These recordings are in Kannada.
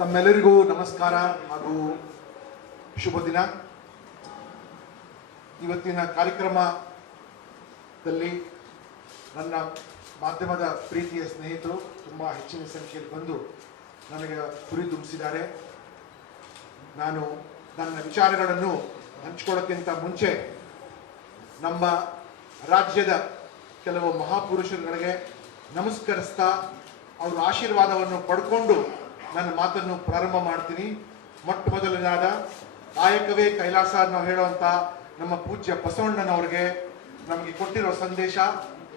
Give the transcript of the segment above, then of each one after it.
ತಮ್ಮೆಲ್ಲರಿಗೂ ನಮಸ್ಕಾರ ಹಾಗೂ ಶುಭ ದಿನ. ಇವತ್ತಿನ ಕಾರ್ಯಕ್ರಮದಲ್ಲಿ ನನ್ನ ಮಾಧ್ಯಮದ ಪ್ರೀತಿಯ ಸ್ನೇಹಿತರು ತುಂಬ ಹೆಚ್ಚಿನ ಸಂಖ್ಯೆಯಲ್ಲಿ ಬಂದು ನನಗೆ ಹುರಿದುಂಬಿಸಿದ್ದಾರೆ. ನಾನು ನನ್ನ ವಿಚಾರಗಳನ್ನು ಹಂಚಿಕೊಳ್ಳೋಕ್ಕಿಂತ ಮುಂಚೆ ನಮ್ಮ ರಾಜ್ಯದ ಕೆಲವು ಮಹಾಪುರುಷರುಗಳಿಗೆ ನಮಸ್ಕರಿಸ್ತಾ ಅವರ ಆಶೀರ್ವಾದವನ್ನು ಪಡ್ಕೊಂಡು ನನ್ನ ಮಾತನ್ನು ಪ್ರಾರಂಭ ಮಾಡ್ತೀನಿ. ಮೊಟ್ಟ ಮೊದಲನೇದಾದ ಕಾಯಕವೇ ಕೈಲಾಸ ನಾವು ಹೇಳುವಂಥ ನಮ್ಮ ಪೂಜ್ಯ ಬಸವಣ್ಣನವ್ರಿಗೆ ನಮಗೆ ಕೊಟ್ಟಿರೋ ಸಂದೇಶ,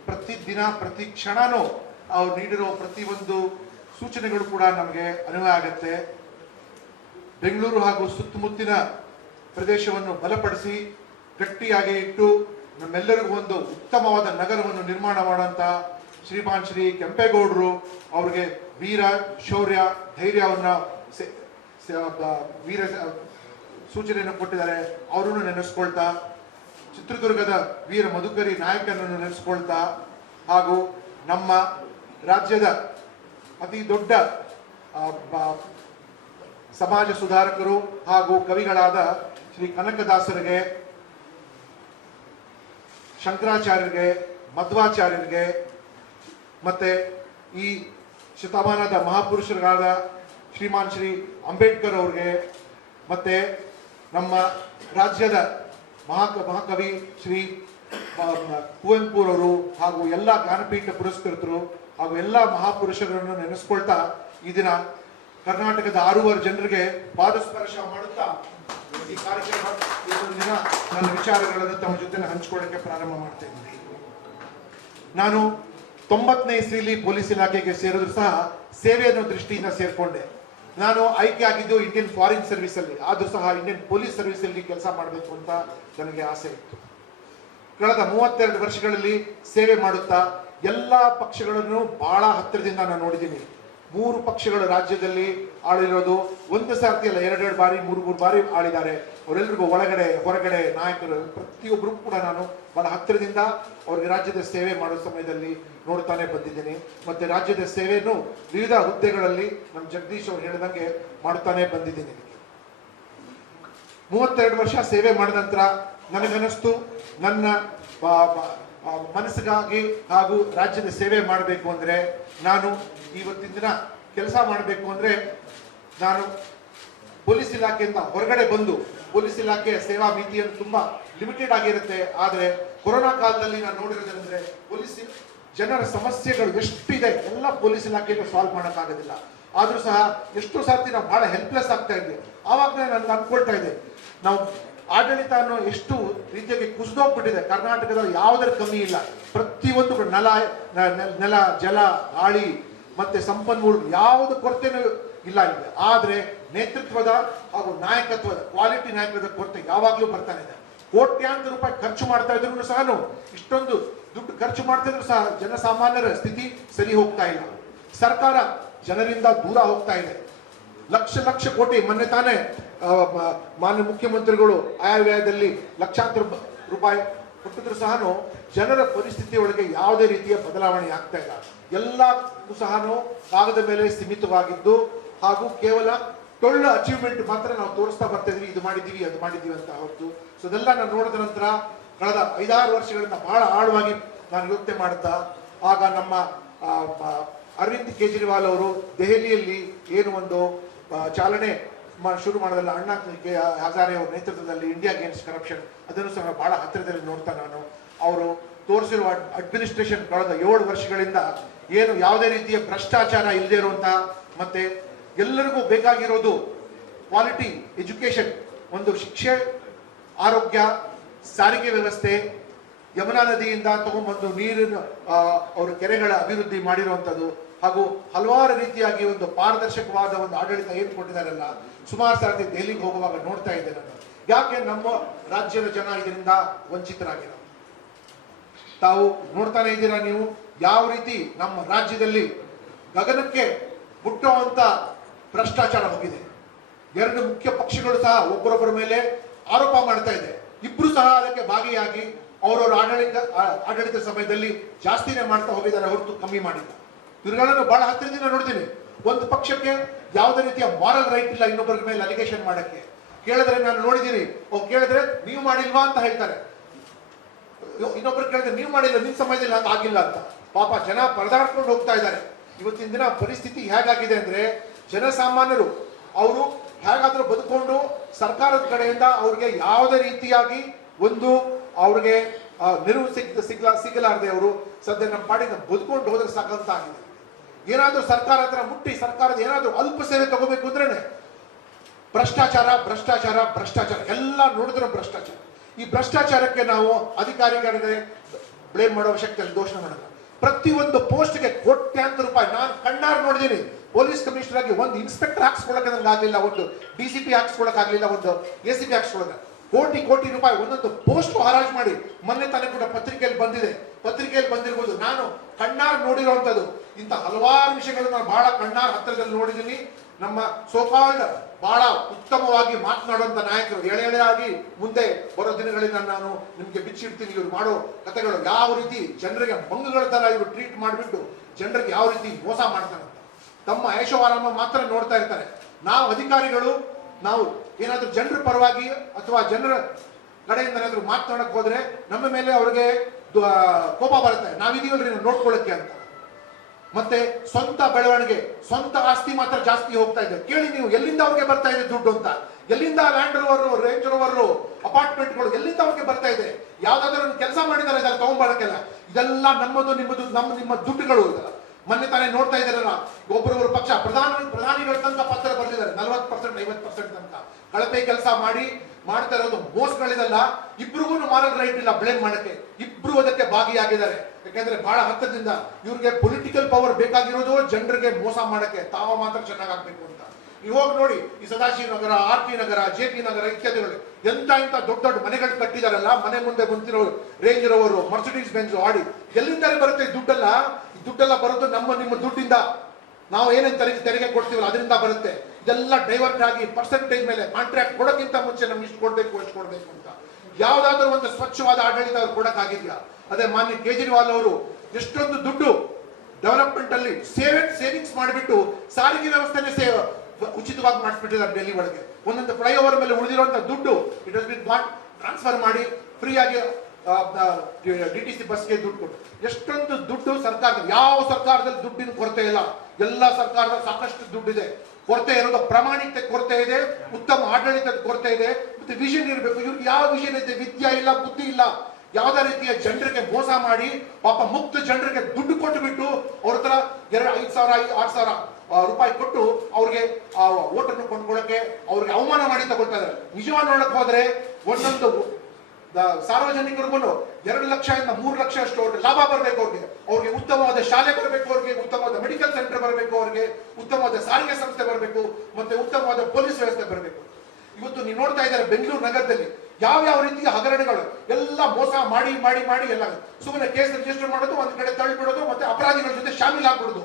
ಪ್ರತಿದಿನ ಪ್ರತಿ ಕ್ಷಣನೂ ಅವ್ರು ನೀಡಿರೋ ಪ್ರತಿಯೊಂದು ಸೂಚನೆಗಳು ಕೂಡ ನಮಗೆ ಅನ್ವಯ ಆಗುತ್ತೆ. ಬೆಂಗಳೂರು ಹಾಗೂ ಸುತ್ತಮುತ್ತಲಿನ ಪ್ರದೇಶವನ್ನು ಬಲಪಡಿಸಿ ಗಟ್ಟಿಯಾಗಿ ಇಟ್ಟು ನಮ್ಮೆಲ್ಲರಿಗೂ ಒಂದು ಉತ್ತಮವಾದ ನಗರವನ್ನು ನಿರ್ಮಾಣ ಮಾಡುವಂಥ ಶ್ರೀಮಾನ್ ಶ್ರೀ ಕೆಂಪೇಗೌಡರು ಅವರಿಗೆ ವೀರ ಶೌರ್ಯ ಧೈರ್ಯವನ್ನು ವೀರ ಸೂಚನೆಯನ್ನು ಕೊಟ್ಟಿದ್ದಾರೆ. ಅವರನ್ನು ನೆನೆಸ್ಕೊಳ್ತಾ, ಚಿತ್ರದುರ್ಗದ ವೀರ ಮಧುಕರಿ ನಾಯಕನನ್ನು ನೆನೆಸ್ಕೊಳ್ತಾ, ಹಾಗೂ ನಮ್ಮ ರಾಜ್ಯದ ಅತಿ ದೊಡ್ಡ ಸಮಾಜ ಸುಧಾರಕರು ಹಾಗೂ ಕವಿಗಳಾದ ಶ್ರೀ ಕನಕದಾಸರಿಗೆ, ಶಂಕರಾಚಾರ್ಯರಿಗೆ, ಮಧ್ವಾಚಾರ್ಯರಿಗೆ, ಮತ್ತೆ ಈ ಶತಮಾನದ ಮಹಾಪುರುಷರಾದ ಶ್ರೀಮಾನ್ ಶ್ರೀ ಅಂಬೇಡ್ಕರ್ ಅವ್ರಿಗೆ, ಮತ್ತೆ ನಮ್ಮ ರಾಜ್ಯದ ಮಹಾಕವಿ ಶ್ರೀ ಕುವೆಂಪುರವರು ಹಾಗೂ ಎಲ್ಲ ಜ್ಞಾನಪೀಠ ಪುರಸ್ಕೃತರು ಹಾಗೂ ಎಲ್ಲ ಮಹಾಪುರುಷರನ್ನು ನೆನೆಸ್ಕೊಳ್ತಾ ಈ ದಿನ ಕರ್ನಾಟಕದ 6 ಜನರಿಗೆ ಪಾದಸ್ಪರ್ಶ ಮಾಡುತ್ತಾ ಈ ಕಾರ್ಯಕ್ರಮ ದಿನ ನನ್ನ ವಿಚಾರಗಳನ್ನು ತಮ್ಮ ಜೊತೆ ಹಂಚಿಕೊಳ್ಳಕ್ಕೆ ಪ್ರಾರಂಭ ಮಾಡ್ತಾ ಇದ್ದೀನಿ. ನಾನು 90ನೇ ಇಸ್ವಿಲಿ ಪೊಲೀಸ್ ಇಲಾಖೆಗೆ ಸೇರಿದ್ರು ಸಹ ಸೇವೆ ಅನ್ನೋ ದೃಷ್ಟಿಯಿಂದ ಸೇರ್ಕೊಂಡೆ. ನಾನು ಆಯ್ಕೆ ಆಗಿದ್ದು ಇಂಡಿಯನ್ ಫಾರಿನ್ ಸರ್ವಿಸ್ ಅಲ್ಲಿ, ಆದ್ರೂ ಸಹ ಇಂಡಿಯನ್ ಪೊಲೀಸ್ ಸರ್ವಿಸ್ ಅಲ್ಲಿ ಕೆಲಸ ಮಾಡಬೇಕು ಅಂತ ನನಗೆ ಆಸೆ ಇತ್ತು. ಕಳೆದ 32 ವರ್ಷಗಳಲ್ಲಿ ಸೇವೆ ಮಾಡುತ್ತಾ ಎಲ್ಲ ಪಕ್ಷಗಳನ್ನು ಬಹಳ ಹತ್ತಿರದಿಂದ ನಾನು ನೋಡಿದ್ದೀನಿ. 3 ಪಕ್ಷಗಳು ರಾಜ್ಯದಲ್ಲಿ ಆಳಿರೋದು, ಒಂದು ಸರ್ತಿ ಅಲ್ಲ, 2 ಬಾರಿ 3 ಬಾರಿ ಆಳಿದ್ದಾರೆ. ಅವರೆಲ್ಲರಿಗೂ ಒಳಗಡೆ ಹೊರಗಡೆ ನಾಯಕರು ಪ್ರತಿಯೊಬ್ಬರು ಕೂಡ ನಾನು ಬಹಳ ಹತ್ತಿರದಿಂದ ಅವ್ರಿಗೆ ರಾಜ್ಯದ ಸೇವೆ ಮಾಡೋ ಸಮಯದಲ್ಲಿ ನೋಡ್ತಾನೆ ಬಂದಿದ್ದೀನಿ. ಮತ್ತೆ ರಾಜ್ಯದ ಸೇವೆಯನ್ನು ವಿವಿಧ ಹುದ್ದೆಗಳಲ್ಲಿ ನಮ್ಮ ಜಗದೀಶ್ ಅವರು ಹೇಳಿದಂಗೆ ಮಾಡ್ತಾನೆ ಬಂದಿದ್ದೀನಿ. 32 ವರ್ಷ ಸೇವೆ ಮಾಡಿದ ನಂತರ ನನಗನ್ನಿಸ್ತು, ನನ್ನ ಮನಸ್ಸಿಗಾಗಿ ಹಾಗೂ ರಾಜ್ಯದ ಸೇವೆ ಮಾಡಬೇಕು ಅಂದರೆ, ನಾನು ಇವತ್ತಿನ ದಿನ ಕೆಲಸ ಮಾಡಬೇಕು ಅಂದರೆ ನಾನು ಪೊಲೀಸ್ ಇಲಾಖೆಯಿಂದ ಹೊರಗಡೆ ಬಂದು, ಪೊಲೀಸ್ ಇಲಾಖೆಯ ಸೇವಾ ಮಿತಿಯನ್ನು ತುಂಬಾ ಲಿಮಿಟೆಡ್ ಆಗಿರುತ್ತೆ. ಆದರೆ ಕೊರೋನಾ ಕಾಲದಲ್ಲಿ ನಾನು ನೋಡಿರೋದಂದ್ರೆ, ಪೊಲೀಸ್ ಜನರ ಸಮಸ್ಯೆಗಳು ಎಷ್ಟಿದೆ ಎಲ್ಲ ಪೊಲೀಸ್ ಇಲಾಖೆಗೆ ಸಾಲ್ವ್ ಮಾಡೋಕ್ಕಾಗೋದಿಲ್ಲ. ಆದ್ರೂ ಸಹ ಎಷ್ಟೋ ಸರ್ತಿ ನಾವು ಬಹಳ ಹೆಲ್ಪ್ಲೆಸ್ ಆಗ್ತಾ ಇದ್ವಿ. ಆವಾಗಲೇ ನನಗೆ ಅನ್ಕೊಳ್ತಾ ಇದೆ, ನಾವು ಆಡಳಿತ ಅನ್ನೋ ಎಷ್ಟು ರೀತಿಯಾಗಿ ಕುಸಿದೋಗ್ಬಿಟ್ಟಿದೆ. ಕರ್ನಾಟಕದಲ್ಲಿ ಯಾವುದರ ಕಮ್ಮಿ ಇಲ್ಲ. ಪ್ರತಿಯೊಂದು ನೆಲ, ಜಲ, ಗಾಳಿ ಮತ್ತೆ ಸಂಪನ್ಮೂಲ ಯಾವುದು ಕೊರತೆನೂ ಇಲ್ಲ ಇದೆ. ಆದ್ರೆ ನೇತೃತ್ವದ ಹಾಗೂ ನಾಯಕತ್ವದ ಕ್ವಾಲಿಟಿ ನಾಯಕತ್ವದ ಕೊರತೆ ಯಾವಾಗಲೂ ಬರ್ತಾನೆ ಇದೆ. ಕೋಟ್ಯಾಂತರ ರೂಪಾಯಿ ಖರ್ಚು ಮಾಡ್ತಾ ಇದ್ರು ಸಹ, ಇಷ್ಟೊಂದು ದುಡ್ಡು ಖರ್ಚು ಮಾಡ್ತಾ ಇದ್ರು ಸಹ ಜನಸಾಮಾನ್ಯರ ಸ್ಥಿತಿ ಸರಿ ಹೋಗ್ತಾ ಇಲ್ಲ. ಸರ್ಕಾರ ಜನರಿಂದ ದೂರ ಹೋಗ್ತಾ ಇದೆ. ಲಕ್ಷ ಕೋಟಿ, ಮೊನ್ನೆ ತಾನೇ ಮಾನ್ಯ ಮುಖ್ಯಮಂತ್ರಿಗಳು ಆಯವ್ಯಯದಲ್ಲಿ ಲಕ್ಷಾಂತರ ರೂಪಾಯಿ ಕೊಟ್ಟಿದ್ರು ಸಹ ಜನರ ಪರಿಸ್ಥಿತಿ ಒಳಗೆ ಯಾವುದೇ ರೀತಿಯ ಬದಲಾವಣೆ ಆಗ್ತಾ ಇಲ್ಲ. ಎಲ್ಲಕ್ಕೂ ಸಹ ಕಾಗದ ಮೇಲೆ ಸೀಮಿತವಾಗಿದ್ದು ಹಾಗೂ ಕೇವಲ ಟೊಳ್ಳು ಅಚೀವ್ಮೆಂಟ್ ಮಾತ್ರ ನಾವು ತೋರಿಸ್ತಾ ಬರ್ತಾ ಇದ್ವಿ, ಇದು ಮಾಡಿದ್ದೀವಿ ಅದು ಮಾಡಿದ್ದೀವಿ ಅಂತ ಹೊರತು. ಸೊ ಇದೆಲ್ಲ ನಾನು ನೋಡಿದ ನಂತರ ಕಳೆದ 5-6 ವರ್ಷಗಳಿಂದ ಬಹಳ ಆಳವಾಗಿ ನಾನು ಯೋಚನೆ ಮಾಡ್ತಾ, ಆಗ ನಮ್ಮ ಅರವಿಂದ್ ಕೇಜ್ರಿವಾಲ್ ಅವರು ದೆಹಲಿಯಲ್ಲಿ ಏನು ಒಂದು ಚಾಲನೆ ಶುರು ಮಾಡೋದಲ್ಲ, ಅಣ್ಣಾ ಹಜಾರೆ ಅವರ ನೇತೃತ್ವದಲ್ಲಿ ಇಂಡಿಯಾ ಅಗೇನ್ಸ್ಟ್ ಕರಪ್ಷನ್, ಅದನ್ನು ಸಹ ಬಹಳ ಹತ್ತಿರದಲ್ಲಿ ನೋಡ್ತಾ ನಾನು ಅವರು ತೋರಿಸಿರುವ ಅಡ್ಮಿನಿಸ್ಟ್ರೇಷನ್ ಕಳೆದ 7 ವರ್ಷಗಳಿಂದ ಏನು ಯಾವುದೇ ರೀತಿಯ ಭ್ರಷ್ಟಾಚಾರ ಇಲ್ಲದೆ ಇರುವಂತಹ, ಮತ್ತೆ ಎಲ್ಲರಿಗೂ ಬೇಕಾಗಿರೋದು ಕ್ವಾಲಿಟಿ ಎಜುಕೇಶನ್, ಒಂದು ಶಿಕ್ಷೆ, ಆರೋಗ್ಯ, ಸಾರಿಗೆ ವ್ಯವಸ್ಥೆ, ಯಮುನಾ ನದಿಯಿಂದ ತಗೊಂಡ್ಬಂದು ನೀರಿನ ಅವರು ಕೆರೆಗಳ ಅಭಿವೃದ್ಧಿ ಮಾಡಿರುವಂಥದ್ದು, ಹಾಗೂ ಹಲವಾರು ರೀತಿಯಾಗಿ ಒಂದು ಪಾರದರ್ಶಕವಾದ ಒಂದು ಆಡಳಿತ ಏನು ಕೊಟ್ಟಿದ್ದಾರಲ್ಲ. ಸುಮಾರು ಸಾರ್ತಿ ದೆಹಲಿಗೆ ಹೋಗುವಾಗ ನೋಡ್ತಾ ಇದ್ದೆ ನಾನು, ಯಾಕೆ ನಮ್ಮ ರಾಜ್ಯದ ಜನ ಇದರಿಂದ ವಂಚಿತರಾಗಿರೋ. ತಾವು ನೋಡ್ತಾನೆ ಇದ್ದೀರಾ ನೀವು ಯಾವ ರೀತಿ ನಮ್ಮ ರಾಜ್ಯದಲ್ಲಿ ಗಗನಕ್ಕೆ ಮುಟ್ಟುವಂತ ಭ್ರಷ್ಟಾಚಾರ ಹೋಗಿದೆ. 2 ಮುಖ್ಯ ಪಕ್ಷಗಳು ಸಹ ಒಬ್ಬರೊಬ್ಬರ ಮೇಲೆ ಆರೋಪ ಮಾಡ್ತಾ ಇದೆ. ಇಬ್ರು ಸಹ ಅದಕ್ಕೆ ಭಾಗಿಯಾಗಿ ಅವರವರ ಆಡಳಿತ ಸಮಯದಲ್ಲಿ ಜಾಸ್ತಿನೇ ಮಾಡ್ತಾ ಹೋಗಿದ್ದಾರೆ ಹೊರತು ಕಮ್ಮಿ ಮಾಡಿಲ್ಲ. ಇವುಗಳನ್ನು ಬಹಳ ಹತ್ತಿರದಿಂದ ನೋಡ್ತೀನಿ. ಒಂದು ಪಕ್ಷಕ್ಕೆ ಯಾವುದೇ ರೀತಿಯ ಮಾರಲ್ ರೈಟ್ ಇಲ್ಲ ಇನ್ನೊಬ್ಬರ ಮೇಲೆ ಅಲಿಗೇಷನ್ ಮಾಡಕ್ಕೆ. ಕೇಳಿದ್ರೆ ನಾನು ನೋಡಿದ್ದೀನಿ, ಅವ್ರು ಕೇಳಿದ್ರೆ ನೀವು ಮಾಡಿಲ್ವಾ ಅಂತ ಹೇಳ್ತಾರೆ, ಇನ್ನೊಬ್ರು ಕೇಳಿದ್ರೆ ನೀವು ಮಾಡಿಲ್ಲ, ನಿಮ್ ಸಮಯದಲ್ಲಿ ಹಂಗ ಆಗಿಲ್ಲ ಅಂತ. ಪಾಪ ಜನ ಪರದಾಡ್ಕೊಂಡು ಹೋಗ್ತಾ ಇದ್ದಾರೆ. ಇವತ್ತಿನ ದಿನ ಪರಿಸ್ಥಿತಿ ಹೇಗಾಗಿದೆ ಅಂದ್ರೆ ಜನಸಾಮಾನ್ಯರು ಅವರು ಹೇಗಾದ್ರೂ ಬದುಕೊಂಡು ಸರ್ಕಾರದ ಕಡೆಯಿಂದ ಅವ್ರಿಗೆ ಯಾವುದೇ ರೀತಿಯಾಗಿ ಒಂದು ಅವ್ರಿಗೆ ನೆರವು ಸಿಗಲಾರದೆ ಅವರು ಸದ್ಯ ನಮ್ಮ ಪಾಡಿನ ಬದುಕೊಂಡು ಹೋದ್ರೆ ಸಾಕಂತ ಆಗಿದೆ. ಏನಾದ್ರೂ ಸರ್ಕಾರ ಹತ್ರ ಮುಟ್ಟಿ ಸರ್ಕಾರದ ಏನಾದ್ರೂ ಅಲ್ಪ ಸೇವೆ ತಗೋಬೇಕು ಅಂದ್ರೇನೆ ಭ್ರಷ್ಟಾಚಾರ ಭ್ರಷ್ಟಾಚಾರ ಭ್ರಷ್ಟಾಚಾರ, ಎಲ್ಲ ನೋಡಿದ್ರೆ ಭ್ರಷ್ಟಾಚಾರ. ಈ ಭ್ರಷ್ಟಾಚಾರಕ್ಕೆ ನಾವು ಅಧಿಕಾರಿಗಳಿಗೆ ಬ್ಲೇಮ್ ಮಾಡೋ ಅವಶ್ಯಕತೆ, ದೋಷಣೆ ಮಾಡೋದು. ಪ್ರತಿಯೊಂದು ಪೋಸ್ಟ್ಗೆ ಕೋಟ್ಯಾಂತರ ರೂಪಾಯಿ ನಾನು ಕಣ್ಣಾರು ನೋಡಿದ್ದೀನಿ. ಪೊಲೀಸ್ ಕಮಿಷನರ್ ಆಗಿ ಒಂದು ಇನ್ಸ್ಪೆಕ್ಟರ್ ಹಾಕ್ಸ್ಕೊಳಕ್ಕೆ ನನಗೆ ಆಗ್ಲಿಲ್ಲ, ಒಂದು DCP ಹಾಕ್ಸ್ಕೊಳಕ್ ಆಗ್ಲಿಲ್ಲ, ಒಂದು ACP ಹಾಕ್ಸ್ಕೊಳಕ್ಕೆ ಕೋಟಿ ಕೋಟಿ ರೂಪಾಯಿ ಒಂದೊಂದು ಪೋಸ್ಟ್ ಹರಾಜು ಮಾಡಿ ಮೊನ್ನೆ ತಾನೇ ಕೂಡ ಪತ್ರಿಕೆಯಲ್ಲಿ ಬಂದಿದೆ, ಪತ್ರಿಕೆಯಲ್ಲಿ ಬಂದಿರಬಹುದು. ನಾನು ಕಣ್ಣಾರು ನೋಡಿರುವಂತದ್ದು ಇಂಥ ಹಲವಾರು ವಿಷಯಗಳನ್ನು ನಾನು ಬಹಳ ಕಣ್ಣಾರು ಹತ್ತಿರದಲ್ಲಿ ನೋಡಿದ್ದೀನಿ. ನಮ್ಮ ಸೋಕಾಲ್ಡ್ ಬಹಳ ಉತ್ತಮವಾಗಿ ಮಾತನಾಡುವಂತ ನಾಯಕರು ಎಳೆಯಾಗಿ ಮುಂದೆ ಬರೋ ದಿನಗಳಿಂದ ನಾನು ನಿಮ್ಗೆ ಬಿಚ್ಚಿಡ್ತೀನಿ. ಇವ್ರು ಮಾಡೋ ಕಥೆಗಳು ಯಾವ ರೀತಿ ಜನರಿಗೆ ಮಂಗಗಳ ತರ ಇವರು ಟ್ರೀಟ್ ಮಾಡಿಬಿಟ್ಟು ಜನರಿಗೆ ಯಾವ ರೀತಿ ಮೋಸ ಮಾಡ್ತಾರೆ ಅಂತ ತಮ್ಮ ಐಷಾರಾಮ ಮಾತ್ರ ನೋಡ್ತಾ ಇರ್ತಾರೆ. ನಾವು ಅಧಿಕಾರಿಗಳು ನಾವು ಏನಾದ್ರೂ ಜನರ ಪರವಾಗಿ ಅಥವಾ ಜನರ ಕಡೆಯಿಂದ ಏನಾದ್ರೂ ಮಾತನಾಡಕ್ ಹೋದ್ರೆ ನಮ್ಮ ಮೇಲೆ ಅವ್ರಿಗೆ ಕೋಪ ಬರುತ್ತೆ, ನಾವಿದೀವಲ್ರಿ ನೋಡ್ಕೊಳ್ಳಕ್ಕೆ ಅಂತ. ಮತ್ತೆ ಸ್ವಂತ ಬೆಳವಣಿಗೆ, ಸ್ವಂತ ಆಸ್ತಿ ಮಾತ್ರ ಜಾಸ್ತಿ ಹೋಗ್ತಾ ಇದೆ. ಕೇಳಿ ನೀವು, ಎಲ್ಲಿಂದ ಅವ್ರಿಗೆ ಬರ್ತಾ ಇದೆ ದುಡ್ಡು ಅಂತ? ಎಲ್ಲಿಂದ ಲ್ಯಾಂಡ್ ರೋವರ್, ರೇಂಜ್ ರೋವರ್, ಅಪಾರ್ಟ್ಮೆಂಟ್ಗಳು ಎಲ್ಲಿಂದ ಅವ್ರಿಗೆ ಬರ್ತಾ ಇದೆ? ಯಾವ್ದಾದ್ರು ಕೆಲಸ ಮಾಡಿದಾರೆ ಇದೆಲ್ಲ ತಗೊಂಡ್ಬರಕ್ಕೆಲ್ಲ? ಇದೆಲ್ಲ ನಮ್ಮದು ನಿಮ್ಮದು ನಿಮ್ಮ ದುಡ್ಡುಗಳು ಇದೆಲ್ಲ. ಮೊನ್ನೆ ತಾನೇ ನೋಡ್ತಾ ಇದ್ದಾರಲ್ಲ, ಒಬ್ಬರೊಬ್ಬರು ಪಕ್ಷ ಪ್ರಧಾನಿಗಳ ತನಕ ಪತ್ರ ಬರೆದಿದ್ದಾರೆ 40% 50% ತನಕ ಕಳಪೆ ಕೆಲಸ ಮಾಡ್ತಾ ಇರೋದು ಮೋಸಗಳಿದಲ್ಲ. ಇಬ್ರಿಗೂ ಮಾರಲ್ ರೈಟ್ ಇಲ್ಲ ಬ್ಲೇಮ್ ಮಾಡಕ್ಕೆ, ಇಬ್ರು ಅದಕ್ಕೆ ಭಾಗಿಯಾಗಿದ್ದಾರೆ. ಯಾಕಂದ್ರೆ ಬಹಳ ಹತ್ತದಿಂದ ಇವ್ರಿಗೆ ಪೊಲಿಟಿಕಲ್ ಪವರ್ ಬೇಕಾಗಿರೋದು ಜನರಿಗೆ ಮೋಸ ಮಾಡಕ್ಕೆ, ತಾವ ಮಾತ್ರ ಚೆನ್ನಾಗಾಗ್ಬೇಕು ಅಂತ. ನೀವು ಹೋಗಿ ನೋಡಿ, ಈ ಸದಾಶಿವ ನಗರ, RP ನಗರ, JP ನಗರ ಇತ್ಯಾದಿಗಳು ಎಂತ ದೊಡ್ಡ ದೊಡ್ಡ ಮನೆಗಳು ಕಟ್ಟಿದಾರಲ್ಲ, ಮನೆ ಮುಂದೆ ಬಂತಿರೋ ರೇಂಜ್ ರೋವರು, ಮರ್ಸಿಡೀಸ್ ಬೆಂಜ್, ಆಡಿ, ಎಲ್ಲಿಂದ ಬರುತ್ತೆ ದುಡ್ಡೆಲ್ಲ? ದುಡ್ಡೆಲ್ಲ ಬರೋದು ನಿಮ್ಮ ದುಡ್ಡಿಂದ. ನಾವು ಏನೇನು ತೆರಿಗೆ ಕೊಡ್ತೀವಲ್ಲ ಅದರಿಂದ ಬರುತ್ತೆ. ಇದೆಲ್ಲ ಡೈವರ್ಟ್ ಆಗಿ ಪರ್ಸೆಂಟೇಜ್ ಮೇಲೆ ಕಾಂಟ್ರಾಕ್ಟ್ ಕೊಡೋಕ್ಕಿಂತ ಮುಂಚೆ ನಮ್ಗೆ ಇಷ್ಟು ಕೊಡ್ಬೇಕು ಅಷ್ಟು ಕೊಡ್ಬೇಕು ಅಂತ ಯಾವ್ದಾದ್ರು ಒಂದು ಸ್ವಚ್ಛವಾದ ಆಡಳಿತ ಅವ್ರು ಕೊಡಕ್ಕಾಗಿದ್ಯಾ? ಅದೇ ಮಾನ್ಯ ಕೇಜ್ರಿವಾಲ್ ಅವರು ಎಷ್ಟೊಂದು ದುಡ್ಡು ಡೆವಲಪ್ಮೆಂಟ್ ಅಲ್ಲಿ ಸೇವಿಂಗ್ಸ್ ಮಾಡಿಬಿಟ್ಟು ಸಾರಿಗೆ ವ್ಯವಸ್ಥೆನೇ ಉಚಿತವಾಗಿ ಮಾಡಿಸ್ಬಿಟ್ಟಿದ್ದಾರೆ. ಡೆಲ್ಲಿ ಒಳಗೆ ಒಂದೊಂದು ಫ್ಲೈಓವರ್ ಮೇಲೆ ಉಳಿದಿರುವಂತ ದುಡ್ಡು ಇಟ್ ಹಸ್ ಬಿನ್ ಟ್ರಾನ್ಸ್ಫರ್ ಮಾಡಿ ಫ್ರೀಯಾಗಿ DTC ಬಸ್ಗೆ ದುಡ್ಡು ಕೊಟ್ಟು ಎಷ್ಟೊಂದು ದುಡ್ಡು ಸರ್ಕಾರದಲ್ಲಿ. ಯಾವ ಸರ್ಕಾರದಲ್ಲಿ ದುಡ್ಡಿನ ಕೊರತೆ ಇಲ್ಲ, ಎಲ್ಲ ಸರ್ಕಾರದಲ್ಲಿ ಸಾಕಷ್ಟು ದುಡ್ಡಿದೆ. ಕೊರತೆ ಇರೋದು ಪ್ರಾಮಾಣಿಕತೆ ಕೊರತೆ ಇದೆ, ಉತ್ತಮ ಆಡಳಿತದ ಕೊರತೆ ಇದೆ, ಮತ್ತೆ ವಿಷನ್ ಇರಬೇಕು. ಇವ್ರಿಗೆ ಯಾವ ವಿಷನ್ ಇದೆ? ವಿದ್ಯೆ ಇಲ್ಲ, ಬುದ್ಧಿ ಇಲ್ಲ. ಯಾವ್ದೇ ರೀತಿಯ ಜನರಿಗೆ ಮೋಸ ಮಾಡಿ ಪಾಪ ಮುಕ್ತ ಜನರಿಗೆ ದುಡ್ಡು ಕೊಟ್ಟು ಬಿಟ್ಟು ಅವ್ರ ಹತ್ರ 5,000 6,000 ರೂಪಾಯಿ ಕೊಟ್ಟು ಅವ್ರಿಗೆ ಆ ಓಟನ್ನು ಕೊಂಡ್ಕೊಳ್ಳಕ್ಕೆ ಅವ್ರಿಗೆ ಅವಮಾನ ಮಾಡಿ ತಗೊಳ್ತಾ ಇದ್ದಾರೆ. ನಿಜವಾಗಿ ನೋಡಕ್ ಹೋದ್ರೆ ಒಂದೊಂದು ಸಾರ್ವಜನಿಕರಿಗೂ 2 ಲಕ್ಷದಿಂದ 3 ಲಕ್ಷ ಅಷ್ಟು ಲಾಭ ಬರಬೇಕು. ಅವ್ರಿಗೆ ಉತ್ತಮವಾದ ಶಾಲೆ ಬರಬೇಕು, ಅವ್ರಿಗೆ ಉತ್ತಮವಾದ ಮೆಡಿಕಲ್ ಸೆಂಟರ್ ಬರಬೇಕು, ಅವ್ರಿಗೆ ಉತ್ತಮವಾದ ಸಾರಿಗೆ ಸಂಸ್ಥೆ ಬರಬೇಕು, ಮತ್ತೆ ಉತ್ತಮವಾದ ಪೊಲೀಸ್ ವ್ಯವಸ್ಥೆ ಬರಬೇಕು. ಇವತ್ತು ನೀವು ನೋಡ್ತಾ ಇದ್ದಾರೆ ಬೆಂಗಳೂರು ನಗರದಲ್ಲಿ ಯಾವ ರೀತಿಯ ಹಗರಣಗಳು ಎಲ್ಲ ಮೋಸ ಮಾಡಿ ಮಾಡಿ ಮಾಡಿ ಎಲ್ಲ ಸುಮ್ಮನೆ ಕೇಸ್ ರಿಜಿಸ್ಟರ್ ಮಾಡೋದು, ಒಂದ್ ಕಡೆ ತಳ್ಳಿಬಿಡೋದು, ಮತ್ತೆ ಅಪರಾಧಿಗಳ ಜೊತೆ ಶಾಮೀಲ್ ಆಗ್ಬಿಡೋದು.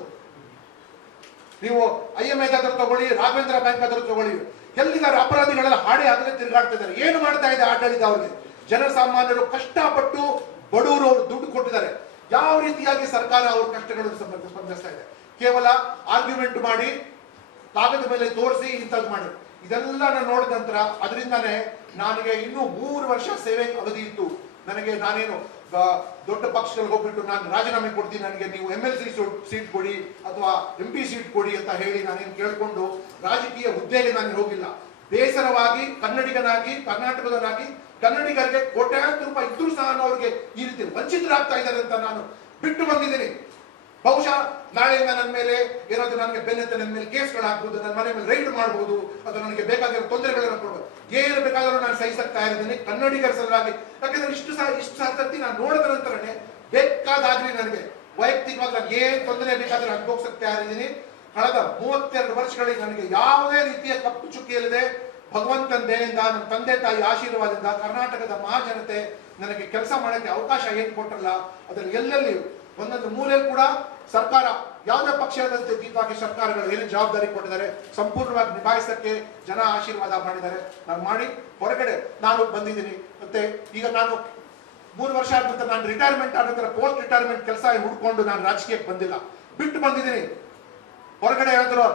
ನೀವು IMI ಆದ್ರೂ ತಗೊಳ್ಳಿ, ರಾಘವೇಂದ್ರ ಬ್ಯಾಂಕ್ ಆದ್ರೂ ತಗೊಳ್ಳಿ, ಎಲ್ಲಿದ್ದಾರೆ ಅಪರಾಧಿಗಳೆಲ್ಲ ಹಾಡೆ ಆಗಲೇ ತಿರುಗಾಡ್ತಾ ಇದ್ದಾರೆ. ಏನು ಮಾಡ್ತಾ ಇದೆ ಆಡಳಿತ? ಅವ್ರಿಗೆ ಜನಸಾಮಾನ್ಯರು ಕಷ್ಟಪಟ್ಟು ಬಡವರು ಅವರು ದುಡ್ಡು ಕೊಟ್ಟಿದ್ದಾರೆ. ಯಾವ ರೀತಿಯಾಗಿ ಸರ್ಕಾರ ಅವ್ರ ಕಷ್ಟಗಳನ್ನು ಸ್ಪಂದಿಸ್ತಾ ಇದೆ? ಕೇವಲ ಆರ್ಗ್ಯುಮೆಂಟ್ ಮಾಡಿ, ಕಾಗದ ಮೇಲೆ ತೋರಿಸಿ ಇಂಥದ್ದು ಮಾಡಿ. ಇದೆಲ್ಲ ನಾನು ನೋಡಿದ ನಂತರ ಅದರಿಂದಾನೇ ನನಗೆ ಇನ್ನೂ 3 ವರ್ಷ ಸೇವೆ ಅವಧಿ ಇತ್ತು. ನಾನೇನು ದೊಡ್ಡ ಪಕ್ಷಗಳಿಗೆ ಹೋಗ್ಬಿಟ್ಟು ನಾನು ರಾಜೀನಾಮೆ ಕೊಡ್ತೀನಿ, ನನಗೆ ನೀವು MLC ಸೀಟ್ ಕೊಡಿ ಅಥವಾ MP ಸೀಟ್ ಕೊಡಿ ಅಂತ ಹೇಳಿ ನಾನೇನು ಕೇಳ್ಕೊಂಡು ರಾಜಕೀಯ ಹುದ್ದೆಗೆ ನಾನು ಹೋಗಿಲ್ಲ. ಬೇಸರವಾಗಿ ಕನ್ನಡಿಗನಾಗಿ, ಕರ್ನಾಟಕದನಾಗಿ, ಕನ್ನಡಿಗರಿಗೆ ಕೋಟ್ಯಾಂತರ ರೂಪಾಯಿ ಇದ್ರೂ ಸಹ ಅವ್ರಿಗೆ ಈ ರೀತಿ ವಂಚಿತರಾಗ್ತಾ ಇದ್ದಾರೆ ಅಂತ ನಾನು ಬಿಟ್ಟು ಬಂದಿದ್ದೀನಿ. ಬಹುಶಃ ನಾಳೆಯಿಂದ ನನ್ನ ಮೇಲೆ ಏನಾದ್ರು ನನಗೆ ಬೆನ್ನತ್ತ ನನ್ನ ಮೇಲೆ ಕೇಸ್ಗಳಾಗ್ಬೋದು, ನನ್ನ ಮನೆ ಮೇಲೆ ರೈಡ್ ಮಾಡಬಹುದು, ಅಥವಾ ನನಗೆ ಬೇಕಾಗಿರೋ ತೊಂದರೆಗಳನ್ನು ಕೊಡ್ಬೋದು. ಏನು ಬೇಕಾದರೂ ನಾನು ಸಹಿಸಕ್ತಾ ಇದ್ದೀನಿ ಕನ್ನಡಿಗರ ಸಲುವಾಗಿ. ಯಾಕಂದ್ರೆ ಇಷ್ಟು ಸರ್ತಿ ನಾನು ನೋಡಿದ ನಂತರನೇ ಬೇಕಾದಾಗ್ಲಿ ನನಗೆ ವೈಯಕ್ತಿಕವಾಗಿ ನಾನು ಏನ್ ತೊಂದರೆ ಬೇಕಾದ್ರೆ ಅನುಭವಿಸಕ್ತಾ ಇದ್ದೀನಿ. ಕಳೆದ 32 ವರ್ಷಗಳಿಗೆ ನನಗೆ ಯಾವುದೇ ರೀತಿಯ ಕಪ್ಪು ಚುಕ್ಕಿಯಲ್ಲಿದೆ. ಭಗವಂತನ ದಯೆಯಿಂದ, ನಮ್ಮ ತಂದೆ ತಾಯಿ ಆಶೀರ್ವಾದದಿಂದ, ಕರ್ನಾಟಕದ ಮಹಾಜನತೆ ನನಗೆ ಕೆಲಸ ಮಾಡಕ್ಕೆ ಅವಕಾಶ ಏನ್ ಕೊಟ್ಟರಲ್ಲ, ಅದರಲ್ಲಿ ಎಲ್ಲೆಲ್ಲಿ ಒಂದೊಂದು ಮೂಲೆಯಲ್ಲಿ ಕೂಡ ಸರ್ಕಾರ ಯಾವುದೇ ಪಕ್ಷದಂತೆ ದೀಪಾಗಿ ಸರ್ಕಾರಗಳು ಏನು ಜವಾಬ್ದಾರಿ ಕೊಟ್ಟಿದ್ದಾರೆ ಸಂಪೂರ್ಣವಾಗಿ ನಿಭಾಯಿಸಕ್ಕೆ ಜನ ಆಶೀರ್ವಾದ ಮಾಡಿದ್ದಾರೆ. ನಾನು ಮಾಡಿ ಹೊರಗಡೆ ನಾನು ಬಂದಿದ್ದೀನಿ. ಮತ್ತೆ ಈಗ ನಾನು 3 ವರ್ಷ ಆದ ನಂತರ ನಾನು ರಿಟೈರ್ಮೆಂಟ್ ಆದ ನಂತರ ಪೋಸ್ಟ್ ರಿಟೈರ್ಮೆಂಟ್ ಕೆಲಸ ಹುಡ್ಕೊಂಡು ನಾನು ರಾಜಕೀಯಕ್ಕೆ ಬಂದಿಲ್ಲ, ಬಿಟ್ಟು ಬಂದಿದ್ದೀನಿ. ಹೊರಗಡೆ ಯಾರಾದ್ರೂ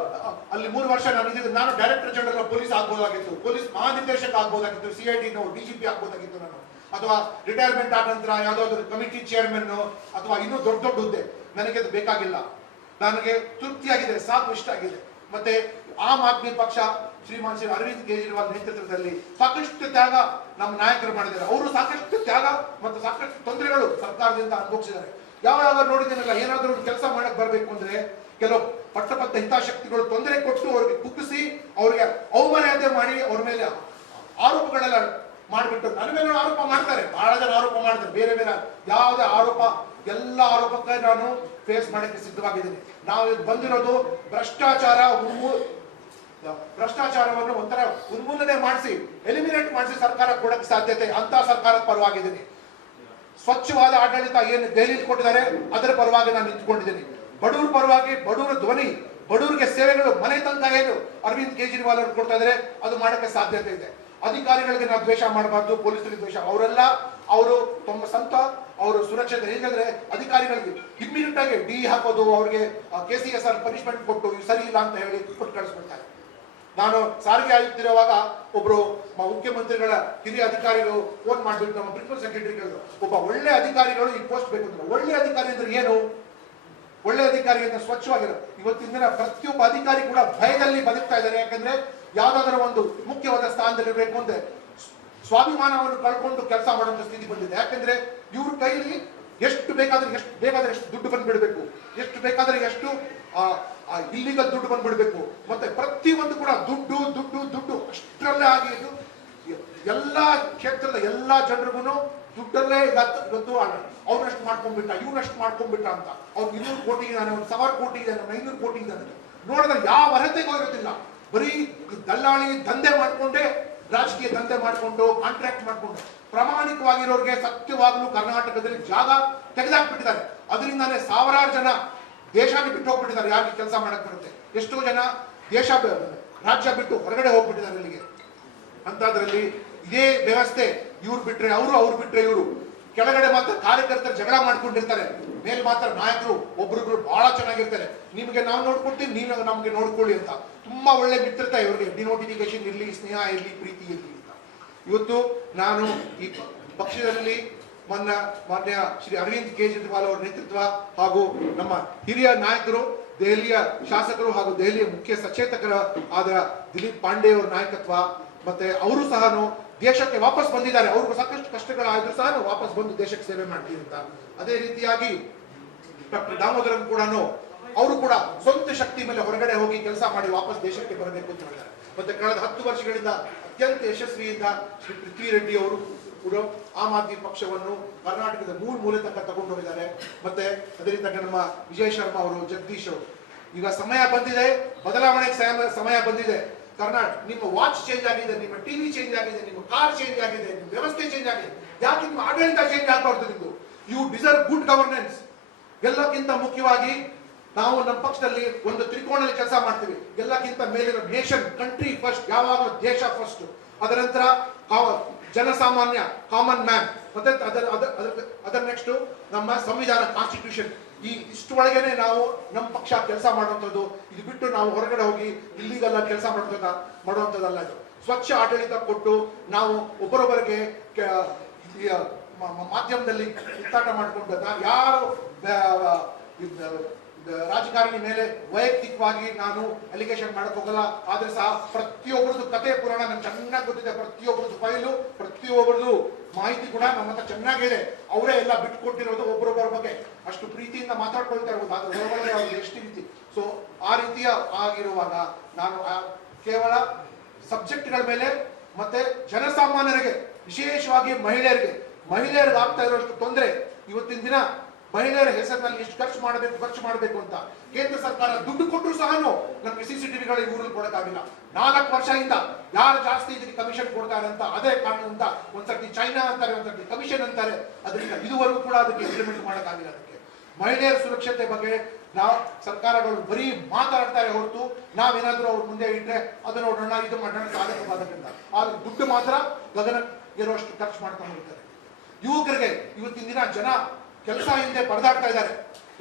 ಅಲ್ಲಿ 3 ವರ್ಷ ನಾನು ಇದ್ದಿದ್ದು, ನಾನು ಡೈರೆಕ್ಟರ್ ಜನರಲ್ ಆಫ್ ಪೊಲೀಸ್ ಆಗ್ಬೋದಾಗಿತ್ತು, ಪೊಲೀಸ್ ಮಹಾನಿರ್ದೇಶಕ ಆಗ್ಬೋದಾಗಿತ್ತು, CID DGP ಆಗ್ಬೋದಾಗಿತ್ತು ನಾನು, ಅಥವಾ ರಿಟೈರ್ಮೆಂಟ್ ಆದ ನಂತರ ಯಾವ್ದಾದ್ರು ಕಮಿಟಿ ಚೇರ್ಮನ್ ಅಥವಾ ಇನ್ನೂ ದೊಡ್ಡ ದೊಡ್ಡ ಹುದ್ದೆ. ನನಗೆ ಅದು ಬೇಕಾಗಿಲ್ಲ. ನನಗೆ ತೃಪ್ತಿಯಾಗಿದೆ, ಸಾಕು, ಇಷ್ಟ ಆಗಿದೆ. ಮತ್ತೆ ಆಮ್ ಆದ್ಮಿ ಪಕ್ಷ ಶ್ರೀಮಾನ್ ಶ್ರೀ ಅರವಿಂದ್ ಕೇಜ್ರಿವಾಲ್ ನೇತೃತ್ವದಲ್ಲಿ ಸಾಕಷ್ಟು ತ್ಯಾಗ ನಮ್ಮ ನಾಯಕರು ಮಾಡಿದ್ದಾರೆ. ಅವರು ಸಾಕಷ್ಟು ತ್ಯಾಗ ಮತ್ತು ಸಾಕಷ್ಟು ತೊಂದರೆಗಳು ಸರ್ಕಾರದಿಂದ ಅನುಭವಿಸಿದ್ದಾರೆ. ಯಾವ ನೋಡಿದ್ದೀನಲ್ಲ, ಏನಾದರೂ ಕೆಲಸ ಮಾಡಕ್ ಬರ್ಬೇಕು ಅಂದ್ರೆ ಕೆಲವು ಪಟ್ಟಬದ್ಧ ಹಿತಾಸಕ್ತಿಗಳು ತೊಂದರೆ ಕೊಟ್ಟು ಅವ್ರಿಗೆ ಕುಗ್ಗಿಸಿ ಅವ್ರಿಗೆ ಅವಮರ್ಯಾದೆ ಮಾಡಿ ಅವ್ರ ಮೇಲೆ ಆರೋಪಗಳೆಲ್ಲ ಮಾಡಿಬಿಟ್ಟು ನನ್ನ ಮೇಲೆ ಆರೋಪ ಮಾಡ್ತಾರೆ. ಬಹಳ ಜನ ಆರೋಪ ಮಾಡ್ತಾರೆ, ಬೇರೆ ಬೇರೆ ಯಾವುದೇ ಆರೋಪ, ಎಲ್ಲ ಆರೋಪಕ್ಕೆ ನಾನು ಫೇಸ್ ಮಾಡಕ್ಕೆ ಸಿದ್ಧವಾಗಿದ್ದೀನಿ. ನಾವು ಬಂದಿರೋದು ಭ್ರಷ್ಟಾಚಾರವನ್ನು ಒಂಥರ ಉನ್ಮೂಲನೆ ಮಾಡಿಸಿ, ಎಲಿಮಿನೇಟ್ ಮಾಡಿಸಿ ಸರ್ಕಾರ ಕೊಡಕ್ಕೆ ಸಾಧ್ಯತೆ ಅಂತ ಸರ್ಕಾರದ ಪರವಾಗಿದ್ದೀನಿ. ಸ್ವಚ್ಛವಾದ ಆಡಳಿತ ಏನು ದೆಹಲಿಯಲ್ಲಿ ಕೊಟ್ಟಿದ್ದಾರೆ ಅದರ ಪರವಾಗಿ ನಾನು ನಿಂತ್ಕೊಂಡಿದ್ದೀನಿ. ಬಡವರ ಪರವಾಗಿ, ಬಡವರ ಧ್ವನಿ, ಬಡವರಿಗೆ ಸೇವೆಗಳು ಮನೆ ತನಕ ಏನು ಅರವಿಂದ್ ಕೇಜ್ರಿವಾಲ್ ಅವರು ಕೊಡ್ತಾ ಇದ್ದಾರೆ ಅದು ಮಾಡಕ್ಕೆ ಸಾಧ್ಯತೆ ಇದೆ. ಅಧಿಕಾರಿಗಳಿಗೆ ನಾವು ದ್ವೇಷ ಮಾಡಬಾರ್ದು, ಪೊಲೀಸರಿಗೆ ದ್ವೇಷ. ಅವರೆಲ್ಲ ಅವರು ತಮ್ಮ ಸ್ವಂತ ಅವರು ಸುರಕ್ಷತೆ, ಹೇಗಂದ್ರೆ ಅಧಿಕಾರಿಗಳಿಗೆ ಇಮ್ಮಿಡಿಯೇಟ್ ಆಗಿ ಡಿ ಹಾಕೋದು, ಅವ್ರಿಗೆ KCSR ಪನಿಷ್ಮೆಂಟ್ ಕೊಟ್ಟು ಸರಿ ಇಲ್ಲ ಅಂತ ಹೇಳಿ ಕೊಟ್ಟು ಕಳಿಸ್ಬಿಡ್ತಾರೆ. ನಾನು ಸಾರಿಗೆ ಆಯುಕ್ತಿರುವಾಗ ಒಬ್ರು ಮುಖ್ಯಮಂತ್ರಿಗಳ ಹಿರಿಯ ಅಧಿಕಾರಿಗಳು ಫೋನ್ ಮಾಡ್ಬಿಟ್ಟು ನಮ್ಮ ಪ್ರಿನ್ಸಿಪಲ್ ಸೆಕ್ರೆಟರಿಗಳು, ಒಬ್ಬ ಒಳ್ಳೆ ಅಧಿಕಾರಿಗಳು ಈ ಪೋಸ್ಟ್ ಬೇಕು ಅಂದ್ರೆ. ಒಳ್ಳೆ ಅಧಿಕಾರಿ ಅಂದ್ರೆ ಏನು? ಒಳ್ಳೆ ಅಧಿಕಾರಿ ಅಂದ್ರೆ ಸ್ವಚ್ಛವಾಗಿರೋ. ಇವತ್ತಿನ ದಿನ ಪ್ರತಿಯೊಬ್ಬ ಅಧಿಕಾರಿ ಕೂಡ ಭಯದಲ್ಲಿ ಬದುಕ್ತಾ ಇದ್ದಾರೆ. ಯಾಕಂದ್ರೆ ಯಾವ್ದಾದ್ರು ಒಂದು ಮುಖ್ಯವಾದ ಸ್ಥಾನದಲ್ಲಿರಬೇಕು ಅಂದ್ರೆ ಸ್ವಾಭಿಮಾನವನ್ನು ಕಳ್ಕೊಂಡು ಕೆಲಸ ಮಾಡುವಂತ ಸ್ಥಿತಿ ಬಂದಿದೆ. ಯಾಕಂದ್ರೆ ಇವ್ರ ಕೈಲಿ ಎಷ್ಟು ಬೇಕಾದ್ರೆ ಎಷ್ಟು ದುಡ್ಡು ಬಂದ್ಬಿಡ್ಬೇಕು, ಎಷ್ಟು ಬೇಕಾದ್ರೆ ಎಷ್ಟು ಇಲ್ಲಿಗಲ್ ದುಡ್ಡು ಬಂದ್ಬಿಡ್ಬೇಕು. ಮತ್ತೆ ಪ್ರತಿಯೊಂದು ಕೂಡ ದುಡ್ಡು ದುಡ್ಡು ದುಡ್ಡು ಅಷ್ಟರಲ್ಲೇ ಆಗಿದ್ದು. ಎಲ್ಲಾ ಕ್ಷೇತ್ರದ ಎಲ್ಲಾ ಜನರಿಗೂ ದುಡ್ಡಲ್ಲೇ ಇವತ್ತು ಅವ್ರಷ್ಟು ಮಾಡ್ಕೊಂಡ್ಬಿಟ್ಟ, ಇವ್ರಷ್ಟು ಮಾಡ್ಕೊಂಡ್ಬಿಟ್ಟ ಅಂತ. ಅವ್ರು 200 ಕೋಟಿ ಇದ್ದಾನೆ, 1000 ಕೋಟಿ ಇದ್ದಾನೆ, 500 ಕೋಟಿ ಇದ್ದಾನೆ. ನೋಡಿದ್ರೆ ಯಾವ ಅರ್ಹತೆಗೂ ಇರೋದಿಲ್ಲ. ಬರೀ ದಲ್ಲಾಳಿ ದಂಧೆ ಮಾಡ್ಕೊಂಡೆ, ರಾಜಕೀಯ ದಂಧೆ ಮಾಡ್ಕೊಂಡು, ಕಾಂಟ್ರಾಕ್ಟ್ ಮಾಡ್ಕೊಂಡು ಪ್ರಾಮಾಣಿಕವಾಗಿರೋರಿಗೆ ಸತ್ಯವಾಗ್ಲೂ ಕರ್ನಾಟಕದಲ್ಲಿ ಜಾಗ ತೆಗೆದಾಕ್ಬಿಟ್ಟಿದ್ದಾರೆ. ಅದರಿಂದಾನೇ ಸಾವಿರಾರು ಜನ ದೇಶಾన్ని ಬಿಟ್ಟು ಹೋಗ್ಬಿಟ್ಟಿದ್ದಾರೆ. ಯಾರಿಗೆ ಕೆಲಸ ಮಾಡಕ್ ಬರುತ್ತೆ. ಎಷ್ಟೋ ಜನ ರಾಜ್ಯ ಬಿಟ್ಟು ಹೊರಗಡೆ ಹೋಗ್ಬಿಟ್ಟಿದ್ದಾರೆ ಅಲ್ಲಿಗೆ. ಅಂತದ್ರಲ್ಲಿ ಇದೇ ವ್ಯವಸ್ಥೆ ಇವ್ರು ಬಿಟ್ರೆ ಅವರು, ಅವ್ರು ಬಿಟ್ರೆ ಇವರು. ಕೆಳಗಡೆ ಮಾತ್ರ ಕಾರ್ಯಕರ್ತರು ಜಗಳ ಮಾಡ್ಕೊಂಡಿರ್ತಾರೆ, ಮೇಲ್ ಮಾತ್ರ ನಾಯಕರು ಒಬ್ರಿಬ್ರು ಬಹಳ ಚೆನ್ನಾಗಿರ್ತಾರೆ. ನಿಮ್ಗೆ ನಾವು ನೋಡ್ಕೊಡ್ತೀವಿ, ನೀವು ನಮ್ಗೆ ನೋಡ್ಕೊಳ್ಳಿ ಅಂತ. ತುಂಬಾ ಒಳ್ಳೆ ಮಿತ್ರತೆ ಇವ್ರಿಗೆ. ಡಿನೋಟಿಫಿಕೇಶನ್ ಇರ್ಲಿ, ಸ್ನೇಹ ಇರ್ಲಿ, ಪ್ರೀತಿ ಇರ್ಲಿ ಅಂತ. ಇವತ್ತು ನಾನು ಈ ಪಕ್ಷದಲ್ಲಿ ಮಾನ್ಯ ಶ್ರೀ ಅರವಿಂದ್ ಕೇಜ್ರಿವಾಲ್ ಅವರ ನೇತೃತ್ವ ಹಾಗೂ ನಮ್ಮ ಹಿರಿಯ ನಾಯಕರು, ದೆಹಲಿಯ ಶಾಸಕರು ಹಾಗೂ ದೆಹಲಿಯ ಮುಖ್ಯ ಸಚೇತಕರ ಆದ ದಿಲೀಪ್ ಪಾಂಡೆ ಅವರ ನಾಯಕತ್ವ, ಮತ್ತೆ ಅವರು ಸಹ ದೇಶಕ್ಕೆ ವಾಪಸ್ ಬಂದಿದ್ದಾರೆ. ಅವ್ರಿಗೂ ಸಾಕಷ್ಟು ಕಷ್ಟಗಳಾದ್ರೂ ಸಹ ವಾಪಸ್ ಬಂದು ದೇಶಕ್ಕೆ ಸೇವೆ ಮಾಡ್ತೀವಿ ಅಂತ. ಅದೇ ರೀತಿಯಾಗಿ ಡಾಕ್ಟರ್ ದಾಮೋದರನ್ ಕೂಡ ಅವರು ಕೂಡ ಸ್ವಂತ ಶಕ್ತಿ ಮೇಲೆ ಹೊರಗಡೆ ಹೋಗಿ ಕೆಲಸ ಮಾಡಿ ವಾಪಸ್ ದೇಶಕ್ಕೆ ಬರಬೇಕು ಅಂತ ಹೇಳಿದ್ದಾರೆ. ಮತ್ತೆ ಕಳೆದ 10 ವರ್ಷಗಳಿಂದ ಅತ್ಯಂತ ಯಶಸ್ವಿಯಿಂದ ಶ್ರೀ ಪೃಥ್ವಿ ರೆಡ್ಡಿ ಅವರು ಕೂಡ ಆಮ್ ಆದ್ಮಿ ಪಕ್ಷವನ್ನು ಕರ್ನಾಟಕದ ಮೂಲೆ ತನಕ ತಗೊಂಡು ಹೋಗಿದ್ದಾರೆ. ಮತ್ತೆ ಅದೇ ರೀತಿಯಾಗಿ ನಮ್ಮ ವಿಜಯ್ ಶರ್ಮಾ ಅವರು, ಜಗದೀಶ್ ಅವರು. ಈಗ ಸಮಯ ಬಂದಿದೆ, ಬದಲಾವಣೆಗೆ ಸಮಯ ಬಂದಿದೆ. ಕರ್ನಾಟಕ, ನಿಮ್ಮ ವಾಚ್ ಚೇಂಜ್ ಆಗಿದೆ, ನಿಮ್ಮ ಟಿವಿ ಚೇಂಜ್ ಆಗಿದೆ, ನಿಮ್ಮ ಕಾರ್ ಚೇಂಜ್ ಆಗಿದೆ, ನಿಮ್ಮ ವ್ಯವಸ್ಥೆ ಚೇಂಜ್ ಆಗಿದೆ. ಯಾಕೆ ನಿಮ್ಮ ಆಡಳಿತ ಚೇಂಜ್ ಆಗಬಾರ್ದು? ನಿಮ್ದು ಯು ಡಿಸರ್ವ್ ಗುಡ್ ಗವರ್ನೆನ್ಸ್. ಎಲ್ಲಕ್ಕಿಂತ ಮುಖ್ಯವಾಗಿ ನಾವು ನಮ್ಮ ಪಕ್ಷದಲ್ಲಿ ಒಂದು ತ್ರಿಕೋಣದಲ್ಲಿ ಕೆಲಸ ಮಾಡ್ತೀವಿ. ಎಲ್ಲಕ್ಕಿಂತ ಮೇಲಿರೋ ನೇಷನ್, ಕಂಟ್ರಿ ಫಸ್ಟ್, ಯಾವಾಗಲೂ ದೇಶ ಫಸ್ಟ್. ಅದರ ನಂತರ ಜನಸಾಮಾನ್ಯ, ಕಾಮನ್ ಮ್ಯಾನ್, ಮತ್ತೆ ಅದರ ನೆಕ್ಸ್ಟ್ ನಮ್ಮ ಸಂವಿಧಾನ, ಕಾನ್ಸ್ಟಿಟ್ಯೂಷನ್. ಈ ಇಷ್ಟೊಳಗೇನೆ ನಾವು ನಮ್ಮ ಪಕ್ಷ ಕೆಲಸ ಮಾಡುವಂಥದ್ದು. ಇದು ಬಿಟ್ಟು ನಾವು ಹೊರಗಡೆ ಹೋಗಿ ಇಲ್ಲಿಗೆಲ್ಲ ಕೆಲಸ ಮಾಡುವಂಥದ್ದಲ್ಲ. ಇದು ಸ್ವಚ್ಛ ಆಡಳಿತ ಕೊಟ್ಟು ನಾವು ಒಬ್ಬರೊಬ್ಬರಿಗೆ ಮಾಧ್ಯಮದಲ್ಲಿ ಕಿತ್ತಾಟ ಮಾಡಿಕೊಂಡು ನಾವು ಯಾರು ರಾಜಕಾರಣಿ ಮೇಲೆ ವೈಯಕ್ತಿಕವಾಗಿ ನಾನು ಅಲಿಗೇಷನ್ ಮಾಡಕ್ ಹೋಗಲ್ಲ. ಆದ್ರೆ ಸಹ ಪ್ರತಿಯೊಬ್ಬರದ್ದು ಕತೆ ಪುರಾಣ ನಮ್ಗೆ ಚೆನ್ನಾಗಿ ಗೊತ್ತಿದೆ. ಪ್ರತಿಯೊಬ್ಬರದ್ದು ಫೈಲು, ಪ್ರತಿಯೊಬ್ಬರದ್ದು ಮಾಹಿತಿ ಕೂಡ ನಮ್ಮ ಹತ್ರ ಚೆನ್ನಾಗಿದೆ. ಅವರೇ ಎಲ್ಲ ಬಿಟ್ಕೊಟ್ಟಿರೋದು. ಒಬ್ಬರೊಬ್ಬರ ಬಗ್ಗೆ ಅಷ್ಟು ಪ್ರೀತಿಯಿಂದ ಮಾತಾಡ್ಕೊಳ್ತಾ ಇರ್ಬೋದು. ಅದ್ರ ಹೊರಗಡೆ ಅವ್ರಿಗೆ ಎಷ್ಟು ರೀತಿ. ಸೊ ಆ ರೀತಿಯ ಆಗಿರುವಾಗ ನಾನು ಕೇವಲ ಸಬ್ಜೆಕ್ಟ್ಗಳ ಮೇಲೆ ಮತ್ತೆ ಜನಸಾಮಾನ್ಯರಿಗೆ, ವಿಶೇಷವಾಗಿ ಮಹಿಳೆಯರಿಗೆ ಆಗ್ತಾ ಇರುವಷ್ಟು ತೊಂದರೆ ಇವತ್ತಿನ ದಿನ ಮಹಿಳೆಯರ ಹೆಸರಿನಲ್ಲಿ ಎಷ್ಟು ಖರ್ಚು ಮಾಡಬೇಕು ಅಂತ ಕೇಂದ್ರ ಸರ್ಕಾರ ದುಡ್ಡು ಕೊಟ್ಟರು ಸಹ ನಮ್ಗೆ CCTVಗಳು ಈ ಊರಲ್ಲಿ ಕೊಡಕ್ಕಾಗಿಲ್ಲ. 4 ವರ್ಷದಿಂದ ಯಾರು ಜಾಸ್ತಿ ಇದಕ್ಕೆ ಕಮಿಷನ್ ಕೊಡ್ತಾರೆ ಅಂತ ಅದೇ ಕಾರಣದಿಂದ ಒಂದ್ಸರ್ತಿ ಚೈನಾ ಅಂತಾರೆ, ಒಂದ್ಸರ್ತಿ ಕಮಿಷನ್ ಅಂತಾರೆ. ಅದರಿಂದ ಇದುವರೆಗೂ ಕೂಡ ಅದಕ್ಕೆ ಇಂಪ್ಲಿಮೆಂಟ್ ಮಾಡಕ್ಕಾಗಿಲ್ಲ. ಅದಕ್ಕೆ ಮಹಿಳೆಯರ ಸುರಕ್ಷತೆ ಬಗ್ಗೆ ನಾವು ಸರ್ಕಾರಗಳು ಬರೀ ಮಾತಾಡ್ತಾರೆ ಹೊರತು ನಾವೇನಾದ್ರೂ ಅವ್ರ ಮುಂದೆ ಇಟ್ರೆ ಅದು ನೋಡೋಣ, ಇದು ಮಾಡೋಣ, ಸಾಧಕ ಬಾಧಕದಿಂದ. ಆದ್ರೆ ದುಡ್ಡು ಮಾತ್ರ ಗಗನ ಇರುವಷ್ಟು ಖರ್ಚು ಮಾಡ್ಕೊಂಡು ಹೋಗ್ತಾರೆ. ಯುವಕರಿಗೆ ಇವತ್ತಿನ ದಿನ ಜನ ಕೆಲಸ ಹಿಂದೆ ಪರದಾಡ್ತಾ ಇದ್ದಾರೆ.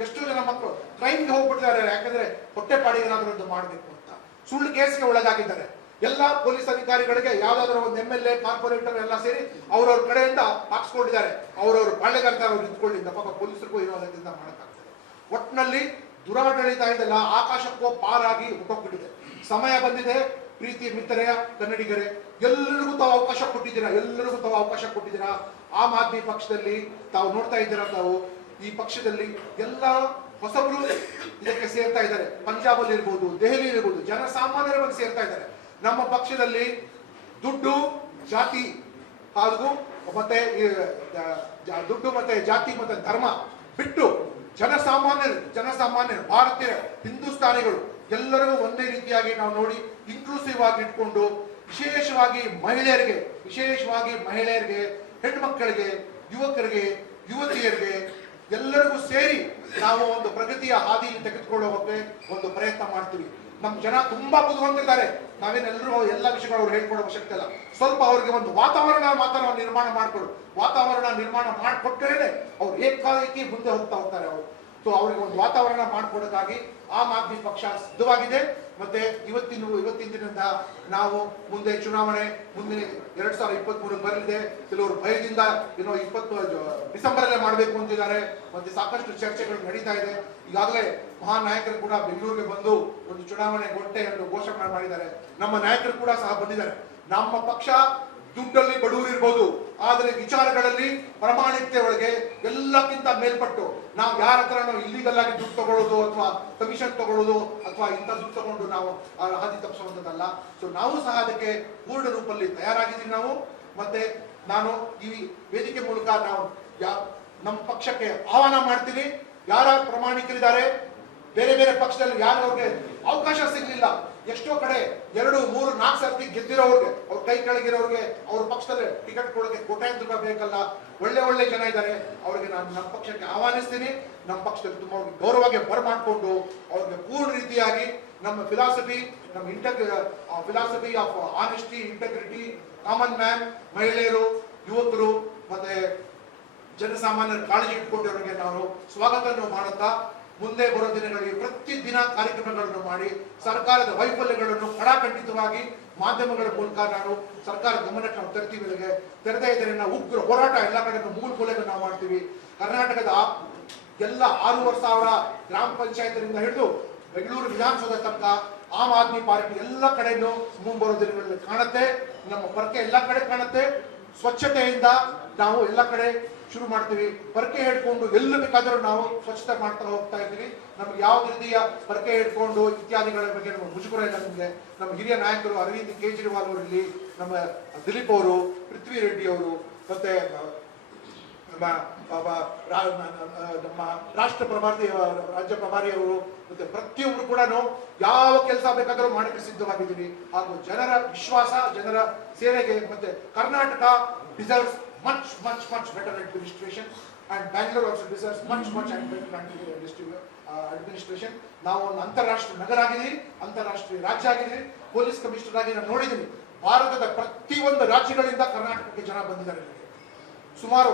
ಎಷ್ಟೋ ಜನ ಮಕ್ಕಳು ಟ್ರೈನ್ಗೆ ಹೋಗ್ಬಿಟ್ಟಿದ್ದಾರೆ, ಯಾಕಂದ್ರೆ ಹೊಟ್ಟೆಪಾಡಿಗೆ ಏನಾದರೂ ಒಂದು ಮಾಡಬೇಕು ಅಂತ ಸುಳ್ಳು ಕೇಸ್ಗೆ ಒಳಗಾಗಿದ್ದಾರೆ. ಎಲ್ಲಾ ಪೊಲೀಸ್ ಅಧಿಕಾರಿಗಳಿಗೆ ಯಾವ್ದಾದ್ರು ಒಂದು MLA ಕಾರ್ಪೊರೇಟರ್ ಎಲ್ಲ ಸೇರಿ ಅವ್ರವ್ರ ಕಡೆಯಿಂದ ಹಾಕ್ಸ್ಕೊಂಡಿದ್ದಾರೆ. ಅವ್ರವ್ರ ಪಾಳೆಗಾರ್ತಾರೆ, ಅವ್ರು ನಿಂತ್ಕೊಳ್ಳಿಂದ ಪಾಪ ಪೊಲೀಸರಿಗೂ ಏನೋ ಅದರಿಂದ ಮಾಡಕ್ಕಾಗ್ತದೆ. ಒಟ್ಟಿನಲ್ಲಿ ದುರಾಡಳಿತ ಇದೆಲ್ಲ ಆಕಾಶಕ್ಕೂ ಪಾರಾಗಿ ಹುಟ್ಟೋಗ್ಬಿಟ್ಟಿದೆ. ಸಮಯ ಬಂದಿದೆ. ಪ್ರೀತಿ ಮಿತ್ರರೇ, ಕನ್ನಡಿಗರೇ, ಎಲ್ಲರಿಗೂ ತಾವು ಅವಕಾಶ ಕೊಟ್ಟಿದ್ದೀರಾ. ಆಮ್ ಆದ್ಮಿ ಪಕ್ಷದಲ್ಲಿ ತಾವು ನೋಡ್ತಾ ಇದ್ದೀರಾ. ತಾವು ಈ ಪಕ್ಷದಲ್ಲಿ ಎಲ್ಲ ಹೊಸಬರು ಇದಕ್ಕೆ ಸೇರ್ತಾ ಇದ್ದಾರೆ. ಪಂಜಾಬ್ ಅಲ್ಲಿ ಇರ್ಬೋದು, ದೆಹಲಿ ಇರ್ಬೋದು, ಜನಸಾಮಾನ್ಯರ ಬಗ್ಗೆ ಸೇರ್ತಾ ಇದ್ದಾರೆ. ನಮ್ಮ ಪಕ್ಷದಲ್ಲಿ ದುಡ್ಡು, ಜಾತಿ ಹಾಗೂ ಮತ್ತೆ ದುಡ್ಡು ಮತ್ತೆ ಜಾತಿ ಮತ್ತೆ ಧರ್ಮ ಬಿಟ್ಟು ಜನಸಾಮಾನ್ಯರು ಭಾರತೀಯ ಹಿಂದೂಸ್ತಾನಿಗಳು ಎಲ್ಲರಿಗೂ ಒಂದೇ ರೀತಿಯಾಗಿ ನಾವು ನೋಡಿ ಇನ್ಕ್ಲೂಸಿವ್ ಆಗಿ ಇಟ್ಕೊಂಡು ವಿಶೇಷವಾಗಿ ಮಹಿಳೆಯರಿಗೆ, ಹೆಣ್ಮಕ್ಕಳಿಗೆ, ಯುವಕರಿಗೆ, ಯುವತಿಯರಿಗೆ ಎಲ್ಲರಿಗೂ ಸೇರಿ ನಾವು ಒಂದು ಪ್ರಗತಿಯ ಹಾದಿಯಲ್ಲಿ ತೆಗೆದುಕೊಳ್ಳೋಕೆ ಒಂದು ಪ್ರಯತ್ನ ಮಾಡ್ತೀವಿ. ನಮ್ಮ ಜನ ತುಂಬಾ ಬುದ್ಧಿವಂತಿದ್ದಾರೆ. ನಾವೇನೆಲ್ಲರೂ ಎಲ್ಲ ವಿಷಯಗಳು ಅವ್ರು ಹೇಳ್ಕೊಡೋ ಅವಶ್ಯಕತೆ ಇಲ್ಲ. ಸ್ವಲ್ಪ ಅವ್ರಿಗೆ ಒಂದು ವಾತಾವರಣ ನಿರ್ಮಾಣ ಮಾಡಿಕೊಟ್ಟರೆ ಅವ್ರು ಏಕಾಏಕಿ ಮುಂದೆ ಹೋಗ್ತಾರೆ ಅವರು. ಸೊ ಅವರಿಗೆ ಒಂದು ವಾತಾವರಣ ಮಾಡಿಕೊಡೋಕ್ಕಾಗಿ ಆಮ್ ಆದ್ಮಿ ಪಕ್ಷ ಸಿದ್ಧವಾಗಿದೆ. ಮತ್ತೆ ಇವತ್ತಿನ ದಿನದಿಂದ ನಾವು ಮುಂದೆ ಚುನಾವಣೆ ಮುಂದಿನ 2023 ಬರಲಿದೆ. ಕೆಲವರು ಭಯದಿಂದ 20 ಡಿಸೆಂಬರ್ ಅಲ್ಲೇ ಮಾಡಬೇಕು ಅಂತಿದ್ದಾರೆ. ಮತ್ತೆ ಸಾಕಷ್ಟು ಚರ್ಚೆಗಳು ನಡೀತಾ ಇದೆ. ಈಗಾಗಲೇ ಮಹಾನಾಯಕರು ಕೂಡ ಬೆಂಗಳೂರಿಗೆ ಬಂದು ಒಂದು ಚುನಾವಣೆ ಗೊಟ್ಟೆ ಎಂದು ಘೋಷಣೆ ಮಾಡಿದ್ದಾರೆ. ನಮ್ಮ ನಾಯಕರು ಕೂಡ ಸಹ ಬಂದಿದ್ದಾರೆ. ನಮ್ಮ ಪಕ್ಷ ದುಡ್ಡಲ್ಲಿ ಬಡವರು ಇರ್ಬೋದು, ಆದರೆ ವಿಚಾರಗಳಲ್ಲಿ ಪ್ರಾಮಾಣಿಕತೆ ಒಳಗೆ ಎಲ್ಲಕ್ಕಿಂತ ಮೇಲ್ಪಟ್ಟು ನಾವು ಯಾರ ಹತ್ರ ಇಲ್ಲಿಗಲ್ ಆಗಿ ದುಡ್ಡು ತಗೊಳ್ಳೋದು ಅಥವಾ ಕಮಿಷನ್ ತಗೊಳ್ಳೋದು ಅಥವಾ ಇಂಥ ದುಡ್ಡು ತಗೊಂಡು ನಾವು ಹಾದಿ ತಪ್ಪಿಸುವಂಥದ್ದಲ್ಲ. ಸೊ ನಾವು ಸಹ ಅದಕ್ಕೆ ಪೂರ್ಣ ರೂಪದಲ್ಲಿ ತಯಾರಾಗಿದ್ದೀವಿ ನಾವು. ಮತ್ತೆ ನಾನು ಈ ವೇದಿಕೆ ಮೂಲಕ ನಮ್ಮ ಪಕ್ಷಕ್ಕೆ ಆಹ್ವಾನ ಮಾಡ್ತೀನಿ. ಯಾರ ಪ್ರಾಮಾಣಿಕರಿದ್ದಾರೆ, ಬೇರೆ ಪಕ್ಷದಲ್ಲಿ ಯಾರವ್ರಿಗೆ ಅವಕಾಶ ಸಿಗ್ಲಿಲ್ಲ, ಎಷ್ಟೋ ಕಡೆ 2, 3, 4 ಸರ್ತಿ ಗೆದ್ದಿರೋರ್ಗೆ, ಅವ್ರ ಕೈ ಕೆಳಗಿರೋರ್ಗೆ ಅವ್ರ ಪಕ್ಷದಲ್ಲಿ ಟಿಕೆಟ್ ಕೊಡೋಕೆ ಕೋಟ್ಯಾಂತರ ರೂಪಾಯಿ ಬೇಕಲ್ಲ. ಒಳ್ಳೆ ಜನ ಇದ್ದಾರೆ. ಅವ್ರಿಗೆ ನಾನು ನಮ್ಮ ಪಕ್ಷಕ್ಕೆ ಆಹ್ವಾನಿಸ್ತೀನಿ. ನಮ್ಮ ಪಕ್ಷದಲ್ಲಿ ತುಂಬಾ ಗೌರವವಾಗಿ ಬರಮಾಡ್ಕೊಂಡು ಅವ್ರಿಗೆ ಪೂರ್ಣ ರೀತಿಯಾಗಿ ನಮ್ಮ philosophy of honesty, integrity, common man, ಮಹಿಳೆಯರು, ಯುವಕರು ಮತ್ತೆ ಜನಸಾಮಾನ್ಯರ ಕಾಳಜಿ ಇಟ್ಕೊಂಡಿರೋರಿಗೆ ನಾವು ಸ್ವಾಗತವನ್ನು ಮಾಡುತ್ತಾ ಮುಂದೆ ಬರೋ ದಿನಗಳಲ್ಲಿ ಪ್ರತಿದಿನ ಕಾರ್ಯಕ್ರಮಗಳನ್ನು ಮಾಡಿ ಸರ್ಕಾರದ ವೈಫಲ್ಯಗಳನ್ನು ಕಡಾಖಂಡಿತವಾಗಿ ಮಾಧ್ಯಮಗಳ ಮೂಲಕ ನಾನು ಸರ್ಕಾರ ಗಮನಕ್ಕೆ ನಾವು ತರ್ತೀವಿ. ತೆರೆದೇ ಇದ್ದರೆ ನಾವು ಉಗ್ರ ಹೋರಾಟ ಎಲ್ಲ ಕಡೆ ಮೂಲೆಗೆ ನಾವು ಮಾಡ್ತೀವಿ. ಕರ್ನಾಟಕದ ಎಲ್ಲ 6,500 ಗ್ರಾಮ ಪಂಚಾಯತ್ರಿಂದ ಹಿಡಿದು ಬೆಂಗಳೂರು ವಿಧಾನಸೌಧ ತನಕ ಆಮ್ ಆದ್ಮಿ ಪಾರ್ಟಿ ಎಲ್ಲ ಕಡೆನೂ ಮುಂಬರೋ ದಿನಗಳಲ್ಲಿ ಕಾಣುತ್ತೆ. ನಮ್ಮ ಪರಕೆ ಎಲ್ಲ ಕಡೆ ಕಾಣುತ್ತೆ. ಸ್ವಚ್ಛತೆಯಿಂದ ನಾವು ಎಲ್ಲ ಕಡೆ ಶುರು ಮಾಡ್ತೀವಿ. ಪರಕೆ ಹಿಡ್ಕೊಂಡು ಎಲ್ಲಿ ಬೇಕಾದರೂ ನಾವು ಸ್ವಚ್ಛತೆ ಮಾಡ್ತಾ ಹೋಗ್ತಾ ಇದ್ದೀವಿ. ನಮ್ಗೆ ಯಾವ ರೀತಿಯ ಪರಕೆ ಹಿಡ್ಕೊಂಡು ಇತ್ಯಾದಿಗಳ ಬಗ್ಗೆ ನಮಗೆ ಮುಜುಗರ ಇಲ್ಲ. ನಮಗೆ ನಮ್ಮ ಹಿರಿಯ ನಾಯಕರು ಅರವಿಂದ್ ಕೇಜ್ರಿವಾಲ್ ಅವರಲ್ಲಿ, ನಮ್ಮ ದಿಲೀಪ್ ಅವರು, ಪೃಥ್ವಿ ರೆಡ್ಡಿ ಅವರು, ಮತ್ತೆ ನಮ್ಮ ರಾಜ್ಯ ಪ್ರಭಾರಿ ಅವರು, ಮತ್ತೆ ಪ್ರತಿಯೊಬ್ಬರು ಕೂಡ ಯಾವ ಕೆಲಸ ಬೇಕಾದರೂ ಮಾಡಕ್ಕೆ ಸಿದ್ಧವಾಗಿದ್ದೀವಿ. ಹಾಗೂ ಜನರ ವಿಶ್ವಾಸ, ಜನರ ಸೇವೆಗೆ ಮತ್ತೆ Karnataka deserves much better administration, and Bangalore also deserves much better administration. ನಾವು ಒಂದು ಅಂತಾರಾಷ್ಟ್ರೀಯ ನಗರ ಆಗಿದ್ದೀವಿ, ಅಂತಾರಾಷ್ಟ್ರೀಯ ರಾಜ್ಯ ಆಗಿದ್ದೀವಿ. ಪೊಲೀಸ್ ಕಮಿಷನರ್ ಆಗಿ ನಾನು ನೋಡಿದ್ದೀನಿ, ಭಾರತದ ಪ್ರತಿಯೊಂದು ರಾಜ್ಯಗಳಿಂದ ಕರ್ನಾಟಕಕ್ಕೆ ಜನ ಬಂದಿದ್ದಾರೆ. ಸುಮಾರು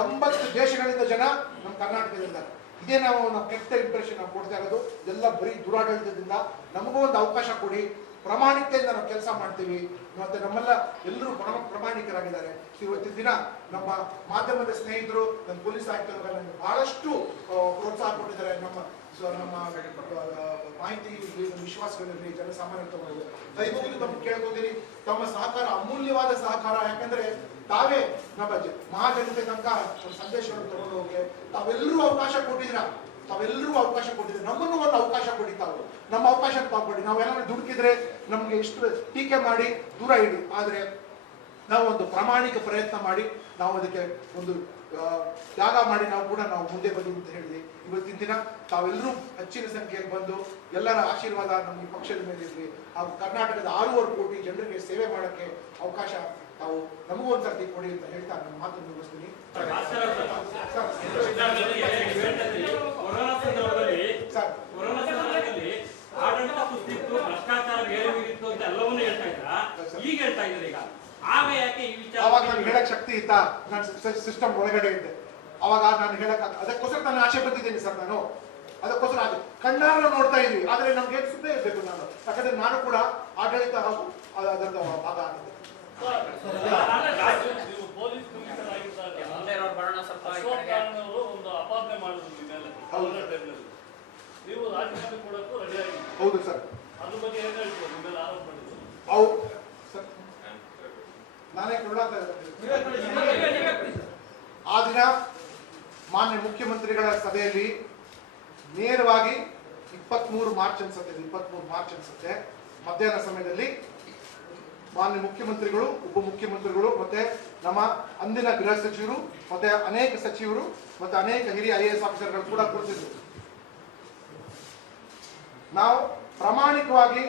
80 ದೇಶಗಳಿಂದ ಜನ ನಮ್ಮ ಕರ್ನಾಟಕದಲ್ಲಿದ್ದಾರೆ. ಇದೇ ನಾವು ಕೆಟ್ಟ ಇಂಪ್ರೆಷನ್ ನಾವು ಕೊಡ್ತಾ ಇರೋದು. ಎಲ್ಲ ಬರೀ ದುರಾಡಳಿತದಿಂದ. ನಮಗೂ ಒಂದು ಅವಕಾಶ ಕೊಡಿ, ಪ್ರಾಮಾಣಿಕತೆಯಿಂದ ನಾವು ಕೆಲಸ ಮಾಡ್ತೀವಿ. ಮತ್ತೆ ನಮ್ಮೆಲ್ಲ ಎಲ್ಲರೂ ಪ್ರಾಮಾಣಿಕರಾಗಿದ್ದಾರೆ. ಇವತ್ತಿನ ದಿನ ನಮ್ಮ ಮಾಧ್ಯಮದ ಸ್ನೇಹಿತರು, ನಮ್ಮ ಪೊಲೀಸ್ ಆಯುಕ್ತರು ನನಗೆ ಬಹಳಷ್ಟು ಪ್ರೋತ್ಸಾಹ ಕೊಟ್ಟಿದ್ದಾರೆ. ನಮ್ಮ ಮಾಹಿತಿ ವಿಶ್ವಾಸಗಳಲ್ಲಿ ಜನಸಾಮಾನ್ಯ ತಗೊಳ್ಳೋದು ಕೈ ಮುಗಿದು ತಮ್ಮ ಕೇಳ್ಕೊತೀನಿ. ತಮ್ಮ ಸಹಕಾರ ಅಮೂಲ್ಯವಾದ ಸಹಕಾರ. ಯಾಕಂದ್ರೆ ತಾವೇ ನಮ್ಮ ಮಹಾಜನತೆ ತನಕ ಸಂದೇಶವನ್ನು ತಗೊಂಡು ಹೋಗಿ ತಾವೆಲ್ಲರೂ ಅವಕಾಶ ಕೊಟ್ಟಿದ್ದೀರಾ. ನಮ್ಮನ್ನು ಒಂದು ಅವಕಾಶ ಕೊಡಿ. ತಾವು ನಮ್ಮ ಅವಕಾಶ ತಗೊಂಡು ನಾವೆಲ್ಲ ದುಡುಕಿದ್ರೆ ನಮ್ಗೆ ಇಷ್ಟು ಟೀಕೆ ಮಾಡಿ ದೂರ ಇಡಿ. ಆದ್ರೆ ನಾವು ಒಂದು ಪ್ರಾಮಾಣಿಕ ಪ್ರಯತ್ನ ಮಾಡಿ ನಾವು ಅದಕ್ಕೆ ಒಂದು ತ್ಯಾಗ ಮಾಡಿ ನಾವು ಮುಂದೆ ಬಂದು ಅಂತ ಹೇಳಿದ್ವಿ. ಇವತ್ತಿನ ದಿನ ತಾವೆಲ್ಲರೂ ಹೆಚ್ಚಿನ ಸಂಖ್ಯೆಯಲ್ಲಿ ಬಂದು ಎಲ್ಲರ ಆಶೀರ್ವಾದ ನಮ್ಮ ಈ ಪಕ್ಷದ ಮೇಲೆ ಇರಲಿ. ಹಾಗೂ ಕರ್ನಾಟಕದ 6.5 ಕೋಟಿ ಜನರಿಗೆ ಸೇವೆ ಮಾಡೋಕ್ಕೆ ಅವಕಾಶ ತಾವು ನಮಗೂ ಒಂದ್ಸರ್ತಿ ಕೊಡಿ ಅಂತ ಹೇಳ್ತಾ ನನ್ನ ಮಾತು ಮುಗಿಸ್ತೀನಿ. ಆಡಳಿತ ಕುಸಿತು, ಭ್ರಷ್ಟಾಚಾರ ಬೇರೆ ಮೀರಿತ್ತು ಅಂತ ಎಲ್ಲವನ್ನೂ ಹೇಳ್ತಾ ಇದ್ರ, ಈಗ ಹೇಳ್ತಾ ಇದ್ದಾರೆ. ಈಗ ಆಗ ಯಾಕೆ ಈ ವಿಚಾರ? ಅವಾಗ ನಾನು ಹೇಳಕ್ ಶಕ್ತಿ ಇತ್ತಾ? ನಾನು ಸಿಸ್ಟಮ್ ಒಳಗಡೆ ಇದ್ದೆ. ಅವಾಗ ನಾನು ಹೇಳಕ್ ಅದಕ್ಕೋಸ್ಕರ ನಾನು ಆಸೆ ಬಂದಿದ್ದೀನಿ ಸರ್. ನಾನು ಅದಕ್ಕೋಸ್ಕರ ಅದು ಕಣ್ಣಾರ ನೋಡ್ತಾ ಇದ್ವಿ. ಆದ್ರೆ ನಮ್ಗೆ ಸುಮ್ಮನೆ ಇರ್ಬೇಕು ನಾನು, ಯಾಕಂದ್ರೆ ನಾನು ಕೂಡ ಆಡಳಿತ ಹಾಗೂ ಅದರ ಭಾಗ ಆಗಿದೆ. ನೀವು ಪೊಲೀಸ್ ಕಮಿಷನರ್ ಆಗಿದ್ದಾಗ ಒಂದು ಅಪಾದನೆ ಮಾಡಿದ್ರು ನಿಮ್ಮ ಮೇಲೆ ಟೈಮ್ನಲ್ಲಿ ನೀವು ರಾಜೀನಾಮೆ ಕೊಡಕ್ಕೂ ರೆಡಿ ಆಗಿದ್ದೀರಿ. ಹೌದು ಸರ್. ಅದ್ರ ಬಗ್ಗೆ ಏನ್ ಹೇಳ್ತೀವಿ ನಿಮ್ಮ ಮೇಲೆ ಆರೋಪ ಮಾಡಿದ್ರು? ಹೌದು ಸರ್, ನಾನೇ ಆ ದಿನ ಮಾನ್ಯ ಮುಖ್ಯಮಂತ್ರಿಗಳ ಸಭೆಯಲ್ಲಿ ನೇರವಾಗಿ 23 ಮಾರ್ಚ್ ಅನ್ಸುತ್ತೆ ಮಧ್ಯಾಹ್ನ ಸಮಯದಲ್ಲಿ ಮಾನ್ಯ ಮುಖ್ಯಮಂತ್ರಿಗಳು, ಉಪಮುಖ್ಯಮಂತ್ರಿಗಳು ಮತ್ತೆ ನಮ್ಮ ಅಂದಿನ ಗೃಹ ಸಚಿವರು ಮತ್ತೆ ಅನೇಕ ಸಚಿವರು ಮತ್ತೆ ಅನೇಕ ಹಿರಿಯ IAS ಆಫೀಸರ್ಗಳು ಕೂಡ ಕುಳಿತಿದ್ರು. ನಾವು ಪ್ರಾಮಾಣಿಕವಾಗಿ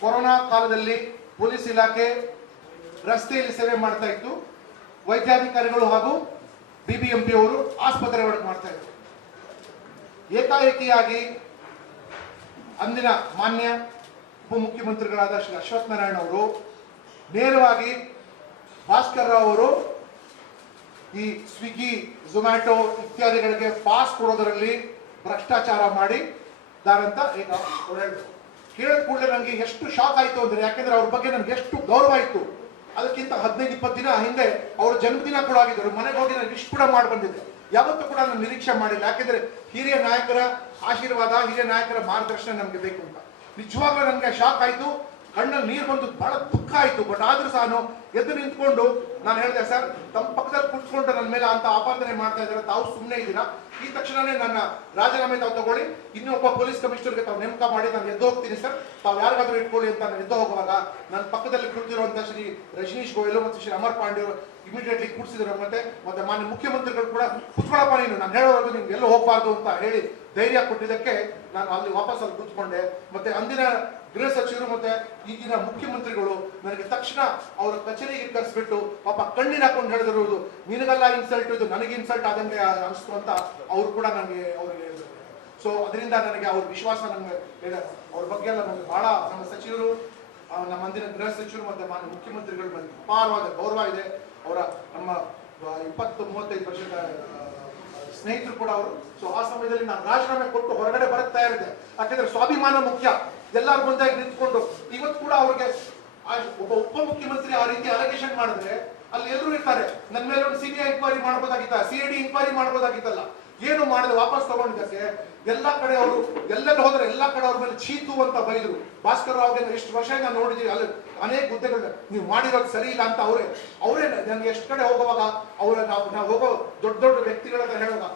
ಕೊರೋನಾ ಕಾಲದಲ್ಲಿ ಪೊಲೀಸ್ ಇಲಾಖೆ ರಸ್ತೆಯಲ್ಲಿ ಸೇವೆ ಮಾಡ್ತಾ ಇತ್ತು, ವೈದ್ಯಾಧಿಕಾರಿಗಳು ಹಾಗೂ BBMP ಅವರು ಆಸ್ಪತ್ರೆ ಒಳಗೆ ಮಾಡ್ತಾ ಇದ್ರು. ಏಕಾಏಕಿಯಾಗಿ ಅಂದಿನ ಮಾನ್ಯ ಉಪಮುಖ್ಯಮಂತ್ರಿಗಳಾದ ಶ್ರೀ ಅಶ್ವಥ್ ನಾರಾಯಣ ಅವರು ನೇರವಾಗಿ ಭಾಸ್ಕರ್ ರಾವ್ ಅವರು ಈ ಸ್ವಿಗ್ಗಿ, ಝೊಮ್ಯಾಟೊ ಇತ್ಯಾದಿಗಳಿಗೆ ಪಾಸ್ ಕೊಡೋದರಲ್ಲಿ ಭ್ರಷ್ಟಾಚಾರ ಮಾಡಿದಾರಂತ ಈಗ ಹೇಳಿದ್ರು. ಕೇಳಿದ ಕೂಡಲೇ ನನಗೆ ಎಷ್ಟು ಶಾಕ್ ಆಯ್ತು ಅಂದ್ರೆ, ಯಾಕೆಂದ್ರೆ ಅವ್ರ ಬಗ್ಗೆ ನನಗೆ ಎಷ್ಟು ಗೌರವ ಇತ್ತು. ಅದಕ್ಕಿಂತ 15-20 ದಿನ ಹಿಂದೆ ಅವ್ರ ಜನ್ಮದಿನ ಕೂಡ ಆಗಿದ್ರು. ಮನೆಗೆ ಹೋಗಿ ನಾನು ಇಷ್ಟು ಕೂಡ ಮಾಡಿ ಬಂದಿದ್ದೆ. ಯಾವತ್ತೂ ಕೂಡ ನಾನು ನಿರೀಕ್ಷೆ ಮಾಡಿಲ್ಲ, ಯಾಕೆಂದ್ರೆ ಹಿರಿಯ ನಾಯಕರ ಆಶೀರ್ವಾದ, ಹಿರಿಯ ನಾಯಕರ ಮಾರ್ಗದರ್ಶನ ನಮ್ಗೆ ಬೇಕು ಅಂತ. ನಿಜವಾಗ್ಲೂ ನನಗೆ ಶಾಕ್ ಆಯ್ತು, ಕಣ್ಣಲ್ಲಿ ನೀರು ಬಂದು ಬಹಳ ದುಃಖ ಆಯ್ತು. ಬಟ್ ಆದ್ರೂ ಸಹ ಎದ್ದು ನಿಂತ್ಕೊಂಡು ನಾನು ಹೇಳಿದೆ, ಸರ್ ತಮ್ಮ ಪಕ್ಕದಲ್ಲಿ ಕುತ್ಕೊಂಡು ನನ್ನ ಮೇಲೆ ಅಂತ ಆಪಾದನೆ ಮಾಡ್ತಾ ಇದ್ದಾರೆ, ತಾವು ಸುಮ್ಮನೆ ಇದ್ದೀರಾ, ಈ ತಕ್ಷಣನೇ ನನ್ನ ರಾಜೀನಾಮೆ ತಾವು ತಗೊಳ್ಳಿ, ಇನ್ನೊಬ್ಬ ಪೊಲೀಸ್ ಕಮಿಷನರ್ಗೆ ತಾವು ನೇಮಕ ಮಾಡಿ ನಾನು ಎದ್ದು ಹೋಗ್ತೀನಿ ಸರ್, ತಾವು ಯಾರಿಗಾದ್ರೂ ಇಟ್ಕೊಳ್ಳಿ ಅಂತ ನಾನು ಎದ್ದು ಹೋಗುವಾಗ ನನ್ನ ಪಕ್ಕದಲ್ಲಿ ಕುಳಿತಿರುವಂತ ಶ್ರೀ ರಜನೀಶ್ ಗೋಯಲ್ ಮತ್ತು ಶ್ರೀ ಅಮರ್ ಪಾಂಡೆ ಇಮಿಡಿಯೇಟ್ಲಿ ಕೂಡಿಸಿದ್ರು. ಮತ್ತೆ ಮಾನ್ಯ ಮುಖ್ಯಮಂತ್ರಿಗಳು ಕೂಡ ಕುತ್ಕೊಳ್ಳಪ್ಪ ನೀನು, ನಾನು ಹೇಳೋದು ನಿಮ್ಗೆ ಎಲ್ಲೂ ಹೋಗ್ಬಾರ್ದು ಅಂತ ಹೇಳಿ ಧೈರ್ಯ ಕೊಟ್ಟಿದ್ದಕ್ಕೆ ನಾನು ಅಲ್ಲಿ ವಾಪಸ್ ಅಲ್ಲಿ ಕೂತ್ಕೊಂಡೆ. ಮತ್ತೆ ಅಂದಿನ ಗೃಹ ಸಚಿವರು ಮತ್ತೆ ಈಗಿನ ಮುಖ್ಯಮಂತ್ರಿಗಳು ನನಗೆ ತಕ್ಷಣ ಅವರ ಕಚೇರಿಗೆ ಕರೆಸ್ಬಿಟ್ಟು ಪಾಪ ಕಣ್ಣಿನ ಹಾಕೊಂಡು ಹೇಳಿದಿರುವುದು, ನಿನಗೆಲ್ಲ ಇನ್ಸಲ್ಟ್, ಇದು ನನಗೆ ಇನ್ಸಲ್ಟ್ ಆದಂಗೆ ಅನಿಸ್ತು ಅಂತ ಅವರು ಕೂಡ ನನಗೆ ಅವ್ರಿಗೆ ಹೇಳಿದ್ರು. ಸೊ ಅದರಿಂದ ನನಗೆ ಅವ್ರ ವಿಶ್ವಾಸ ನನಗೆ ಅವ್ರ ಬಗ್ಗೆ ಎಲ್ಲ ನನಗೆ ಬಹಳ, ನಮ್ಮ ಸಚಿವರು, ನಮ್ಮ ಅಂದಿನ ಗೃಹ ಸಚಿವರು ಮತ್ತೆ ಮಾನ್ಯ ಮುಖ್ಯಮಂತ್ರಿಗಳು ನನಗೆ ಅಪಾರವಾದ ಗೌರವ ಇದೆ. ಅವರ ನಮ್ಮ 20-35 ವರ್ಷದ ಸ್ನೇಹಿತರು ಕೂಡ ಅವರು. ಸೊ ಆ ಸಮಯದಲ್ಲಿ ನಾನು ರಾಜೀನಾಮೆ ಕೊಟ್ಟು ಹೊರಗಡೆ ಬರಕ್ ತಯಾರಿದೆ, ಯಾಕಂದ್ರೆ ಸ್ವಾಭಿಮಾನ ಮುಖ್ಯ. ಎಲ್ಲರ ಮುಂದಾಗಿ ನಿಂತ್ಕೊಂಡು ಇವತ್ತು ಕೂಡ ಅವ್ರಿಗೆ ಒಬ್ಬ ಉಪಮುಖ್ಯಮಂತ್ರಿ ಆ ರೀತಿ ಅಲಿಗೇಷನ್ ಮಾಡಿದ್ರೆ ಅಲ್ಲಿ ಎಲ್ಲರೂ ಇರ್ತಾರೆ, ನನ್ನ ಮೇಲೆ ಒಂದು CBI ಇನ್ಕ್ವೈರಿ ಮಾಡ್ಬೋದಾಗಿತ್ತ, CID ಇನ್ಕ್ವೈರಿ ಮಾಡ್ಬೋದಾಗಿತ್ತಲ್ಲ, ಏನು ಮಾಡಿದ್ರೆ ವಾಪಸ್ ತಗೊಂಡಿದ್ದಕ್ಕೆ ಎಲ್ಲಾ ಕಡೆ ಅವರು ಎಲ್ಲೆಲ್ಲಿ ಹೋದ್ರೆ ಎಲ್ಲಾ ಕಡೆ ಅವ್ರ ಮೇಲೆ ಚೀತು ಅಂತ ಬೈದ್ರು. ಭಾಸ್ಕರ್ ರಾವ್ಗೆ ಎಷ್ಟು ವರ್ಷ ನಾನು ನೋಡಿದೀವಿ, ಅಲ್ಲಿ ಅನೇಕ ಹುದ್ದೆಗಳು ನೀವು ಮಾಡಿರೋದು ಸರಿ ಇಲ್ಲ ಅಂತ ಅವರೇ ನನಗೆ ಎಷ್ಟು ಕಡೆ ಹೋಗುವಾಗ ನಾವು ಹೋಗೋ ದೊಡ್ಡ ವ್ಯಕ್ತಿಗಳ ಹತ್ರ ಹೇಳುವಾಗ